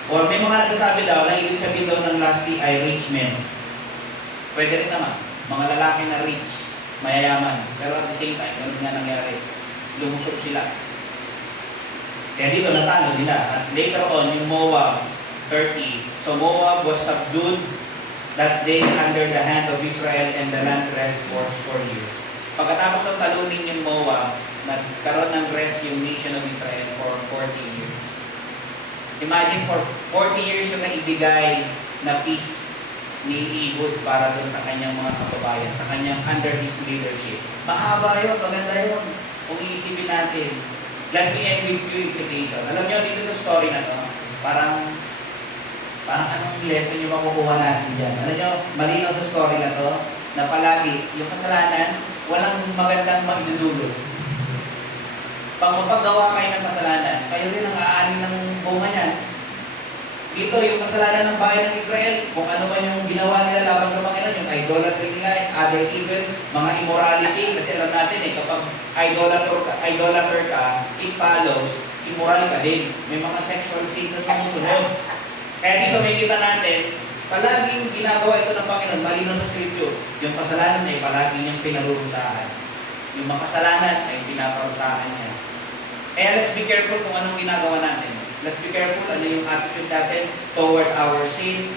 Or may mga nagsasabi daw na ibig sabihin daw ng lusty ay rich men. Pwede rin naman. Mga lalaki na rich, mayayaman. Pero at the same time, ganun nga nangyari. Lumusok sila. Kaya dito natalo nila. At later on, yung Moab, 30. So Moab was subdued that day under the hand of Israel and the land rest for 4 years. Pagkatapos ng talunin yung Moab, nagkaroon ng rest yung nation of Israel for 40 years. Imagine for 40 years yung naibigay na peace ni Ehud para doon sa kanyang mga kababayan, sa kanyang under his leadership. Mahaba yun, maganda yun. Kung iisipin natin, let me end with few implications. Alam niyo, dito sa story na to, parang anong lesson yung makukuha natin dyan? Alam niyo, malinaw sa story na to, na palagi, yung kasalanan, walang magandang magdudulot. Pag mapagawa kayo ng kasalanan, kayo rin ang aanin ng bunga niyan. Dito, yung kasalanan ng bayan ng Israel, kung ano man yung ginawa nila laban sa Panginoon, yung idolatry nila, other evil, mga immorality, kasi alam natin kapag idolater ka, it follows, immoral ka din. May mga sexual sins sa sumusunod. Kaya dito may kita natin, palaging ginagawa ito ng Panginoon, malinaw sa Scripture, yung kasalanan ay palagi niyang pinarurusahan. Yung mga kasalanan ay pinaparusahan niya. Kaya let's be careful kung anong ginagawa natin. Let's be careful ano yung attitude natin toward our sin,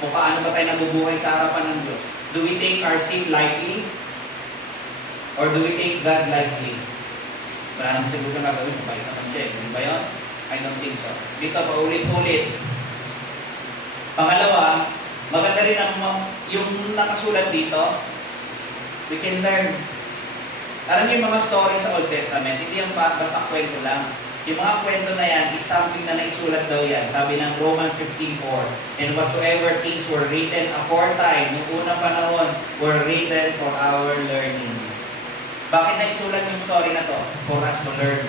kung paano ba tayo nabubuhay sa harapan ng Diyos. Do we take our sin lightly? Or do we take God lightly? Wala naman siguro na gagawin, mabait naman siya. Hindi ba yun? I don't think so. Dito pa ulit-ulit. Pangalawa, maganda rin yung nakasulat dito, we can learn. Alam niyo yung mga story sa Old Testament, hindi yung basta kwento lang. Yung mga kwento na yan is something na naisulat daw yan. Sabi ng Romans 15:4, and whatsoever things were written aforetime, yung unang panahon, were written for our learning. Bakit naisulat yung story na to? For us to learn.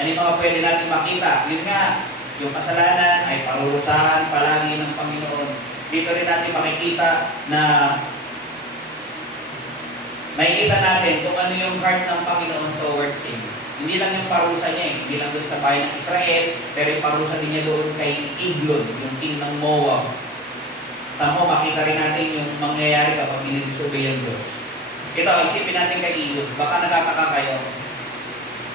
Ano yung mga pwede natin makita? Yun nga, yung kasalanan ay parurusahan palagi ng Panginoon. Dito rin natin makikita na makikita natin kung ano yung heart ng Panginoon towards sin. Hindi lang yung parusa niya hindi lang doon sa bayan ng Israel, pero yung parusa din niya doon kay Eglon, yung king ng Moab. Tamo, makita rin natin yung mangyayari kapag dinidisobey ang Diyos. Ito, isipin natin kay Eglon, baka nagkataka kayo,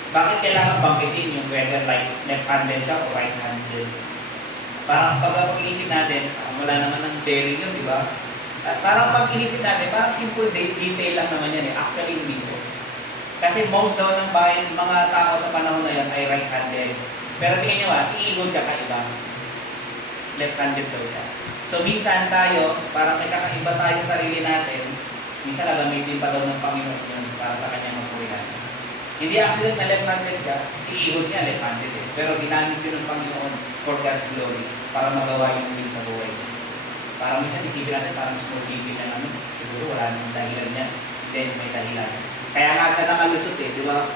bakit kailangan bangkitin yung whether left-handed siya o right-handed? Parang pag-iisip natin, wala naman ng bearing yun, di ba? Parang pag inisip natin, parang simple detail lang naman yan Actually, hindi ko. Kasi most daw ng bayan, mga tao sa panahon na yan ay right-handed. Pero tingnan nyo si Ehud kakaiba. Left-handed daw siya. So minsan tayo, parang may kakaiba tayo sa sarili natin, minsan nagamitin pa daw ng Panginoon yun para sa kanyang mapurihan. Hindi accident na left-handed ka, si Ehud niya left-handed Pero ginamit yun ng Panginoon for God's glory para magawa yung will sa buhay niya. Para minsan isipin natin parang small living na namin. Siguro wala namang dahilan niya. Then may dahilan. Kaya nga siya nakalusot di ba?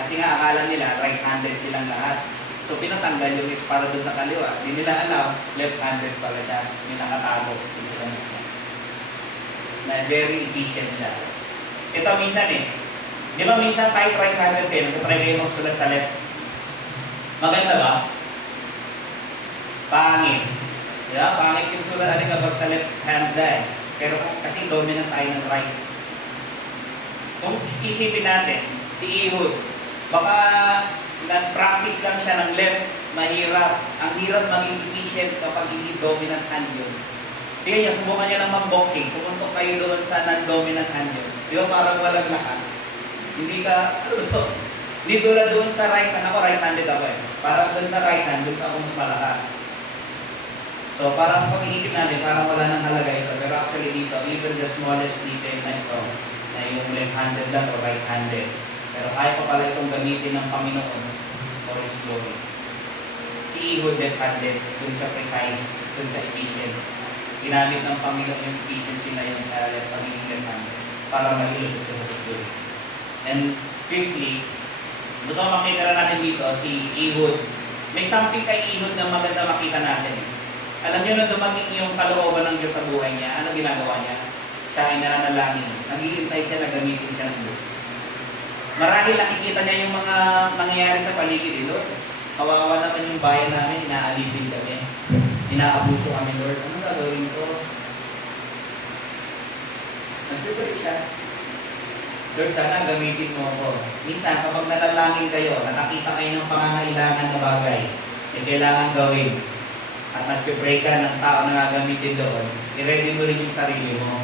Kasi nga akala nila right-handed silang lahat. So pinatanggal yung is para dun sa kaliwa. Hindi nila alam, left-handed pala siya. Yung nakatago. Na very efficient siya. Ito minsan di ba minsan kahit right-handed nagtatry kayo magsulat sa left. Maganda ba? Pangit. Yeah, pangit yung sulat kapag sa left hand Pero kasi dominant tayo ng right. Kung isipin natin, si Ehud, baka nag-practice lang siya ng left, mahirap. Ang hirap maging efficient kapag hindi dominant hand yun. Tingnan niyo, subukan niyo ng mag-boxing. Sumuntok kayo doon sa non-dominant hand niyo. Di ba parang walang lakas? Hindi ka, ano ba to? Hindi tulad doon sa right hand. Ako right-handed ako eh. Parang doon sa right hand, doon ako mas malakas. So parang pag iisip natin, parang wala nang halaga ito. Pero actually dito, even the smallest detail na ito, na yung left-handed lang o right-handed. Pero kaya pa pala itong gamitin ng Panginoon for His glory. Si Ehud left-handed, dun sa precise, dun sa efficient. Ginamit ng Panginoon yung efficiency na yun sa pagiging left-handed para mailusot ko sa glory. And fifthly, gusto ko makita natin dito si Ehud. May something kay Ehud na maganda makita natin. Alam niyo na dumating yung kalooban ng Diyos sa buhay niya, ano ginagawa niya? Siya ay nananalangin. Naghihintay siya na gamitin siya ng Diyos. Marahil nakikita niya yung mga nangyayari sa paligid, Lord. Kawawa naman yung bayan namin, inaalipin kami. Inaabuso kami, Lord. Anong gagawin ko? Nag-pray siya. Lord, sana gamitin mo ako. Minsan, kapag nalalangin kayo, nakakita kayo ng pangangailangan na bagay, na kailangan gawin, at nag-pray ka ng tao na gagamitin doon, i-ready mo rin yung sarili mo.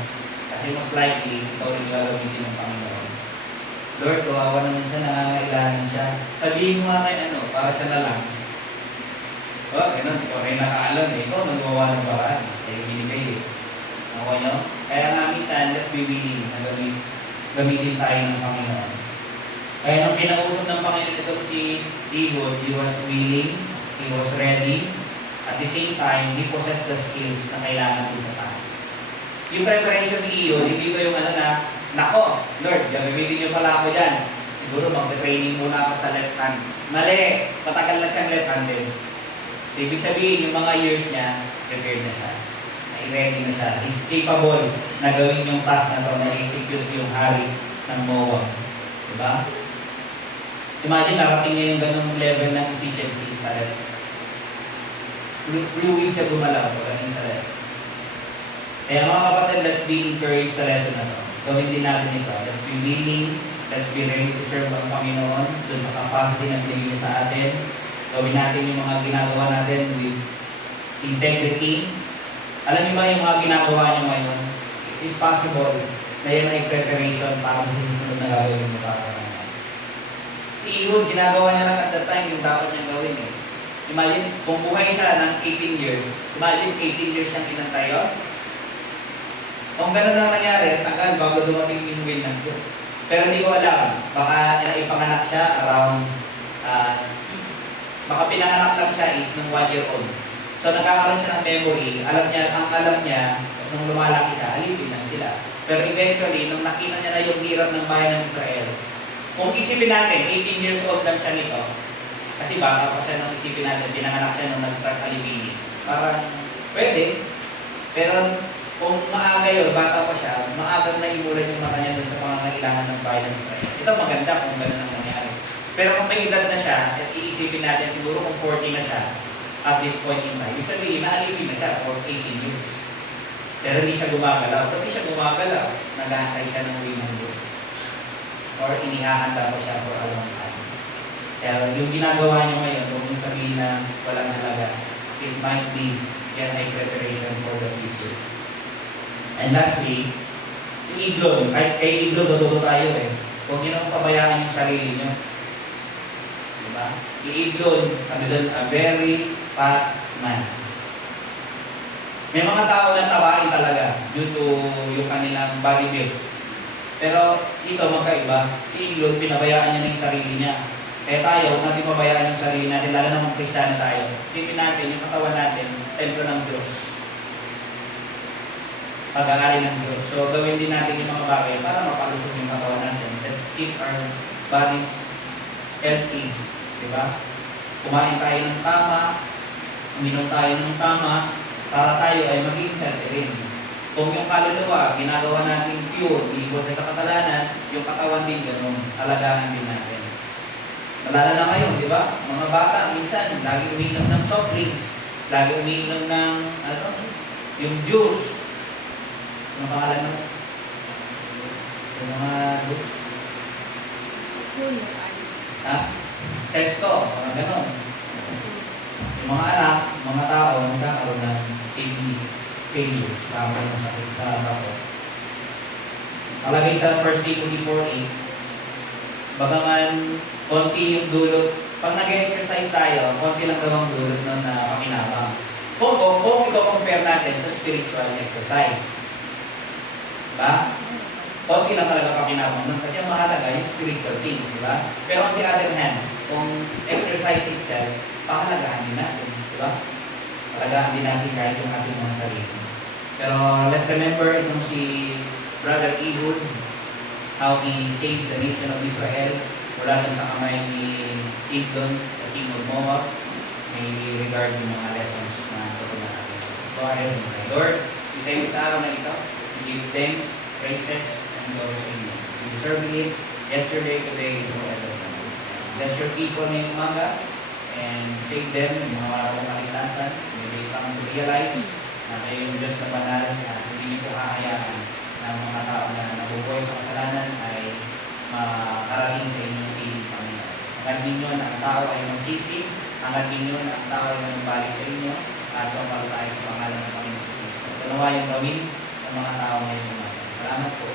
Kasi most likely, ikaw rin gagamitin ng Panginoon. Lord, kawawa naman siya, nangangailangan siya. Sabihin mo nga kay para siya na lang. Oh, ganun, ikaw rin nakaalam eh. Ikaw nagawa ng paraan. Sa'yo binigay eh. Ako nyo? Kaya nga minsan, let's be willing na gamitin tayo ng Panginoon. Kaya nung pinausap ng Panginoon ito si Ehud, he was willing, he was ready, at the same time, he possessed the skills na kailangan doon sa task. Yung preparation ni Ehud, hindi ko yung nako, Lord, gagamitin niyo pala ako dyan. Siguro mag-training muna ako sa left hand. Mali, matagal na siyang left-handed. Ibig sabihin, yung mga years niya, prepared na siya. Ready na siya. He's capable na gawin yung task na to, na execute yung hari ng Moab. Diba? Imagine, narating niya yung ganung level ng efficiency sa left. Fluid siya gumalaw pagdating sa left. Kaya mga kapatid, let's be encouraged sa lesson na to. Gawin din natin ito. Let's be willing, let's be ready to serve ang Panginoon dun sa capacity na binigay sa atin. Gawin natin yung mga ginagawa natin with integrity. Alam niyo ba yung mga ginagawa niyo ngayon? It is possible na yan ay preparation para sa susunod na gagawin mo para sa kanya. Si Ehud, ginagawa niya lang at that time yung dapat niyang gawin eh. Imagine, kung buhay siya ng 18 years, imagine 18 years siyang pinantayo. Kung gano'n lang nangyari, tagal bago dumating yung will ng Diyos. Pero hindi ko alam, baka ipanganak siya around, baka pinanganak lang siya is nung 1 year old. So nagkakaroon siya ng memory, ang alam niya, nung lumalaki siya, alipin lang sila. Pero eventually, nung nakita niya na yung hirap ng bayan ng Israel, kung isipin natin, 18 years old lang siya nito, kasi baka pa siya nung isipin natin, pinanganak siya nung nag-start alipin. Parang, pwede. Pero kung maaga yun, bata pa siya, maagang naimulan yung mata niya dun sa pangangailangan ng bayan ng Israel. Ito maganda kung gano'n ang nangyari. Pero kung may edad na siya, at iisipin natin, siguro kung 40 na siya, at this point in time, ibig sabihin, naalipin na siya for 18 years. Pero hindi siya gumagalaw. Pag hindi siya gumagalaw, nag-aantay siya ng will ng Diyos. Or inihahanda ko siya for a long time. Kaya yung ginagawa niyo ngayon, huwag yung sabihin na walang halaga. It might be yan ay preparation for the future. And lastly, si Eglon, kahit kay Eglon, totoo tayo eh. Huwag niyo nang pabayaan yung sarili niyo. Diba? Si Eglon, sabi doon, a very fat man. May mga tao na tawain talaga due to yung kanilang body build. Pero ito magkaiba, si Eglon, pinabayaan niya na yung sarili niya. Kaya tayo, huwag natin pabayaan yung sarili natin, lalo na mga Kristiyano tayo. Isipin natin, yung katawan natin, templo ng Diyos. Pag-aari ng Diyos. So, gawin din natin yung mga bagay para mapalusog yung katawan natin. Let's keep our bodies healthy. Diba? Kumain tayo ng tama, uminom tayo ng tama, para tayo ay maging healthy rin. Kung yung kaluluwa, ginagawa natin pure, iiwas sa kasalanan, yung katawan din ganun, alagaan din natin. Malala na kayo, di ba? Mga bata, minsan, lagi umiinom ng soft drinks, lagi umiinom ng, yung juice. Ano pangalan mo? Yung mga ha? Sesto, mga ganon. Yung mga anak, mga tao, nagkakaroon ng kidney failures. Baka may masakit sa bato. Nakalagay sa 1 Timothy 4:8, bagaman konti yung dulot, pag nag-exercise tayo, konti lang daw ang dulot nun na pakinabang. Kung i-compare natin sa spiritual exercise, diba? Konti lang talaga pakinabang nun kasi ang mahalaga yung spiritual things, diba? Pero on the other hand, kung exercise itself, pahalagahan din natin, diba? Pahalagahan din natin kahit yung ating mga sarili. Pero let's remember itong si Brother Ehud, how he saved the nation of Israel mula dun sa kamay ni Edom, the king of Moab, may regard yung mga lessons na tutunan natin. Go ahead and pray. Lord, we thank you sa araw na ito. We give thanks, praises, and glory to you. We deserve it yesterday, today, and forever. Bless your people ngayong umaga and save them yung mga walang kaligtasan. May they come to realize na kayo yung Diyos na banal at hindi niyo po hahayaan ng mga tao na nabubuhay sa kasalanan ay makarating sa inyong piling Panginoon. Hangad ninyo na ang tao ay magsisi, hangad ninyo na ang tao ay magbalik sa inyo, at so tayo sa pangalan ng Panginoon sa Kristo. Ito nawa yung gawin ng mga tao ngayon umaga. Salamat po.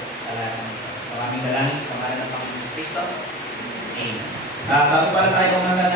Maraming dalangin sa pangalan ng Panginoon sa Kristo. Amen. Bago pala tayo umaga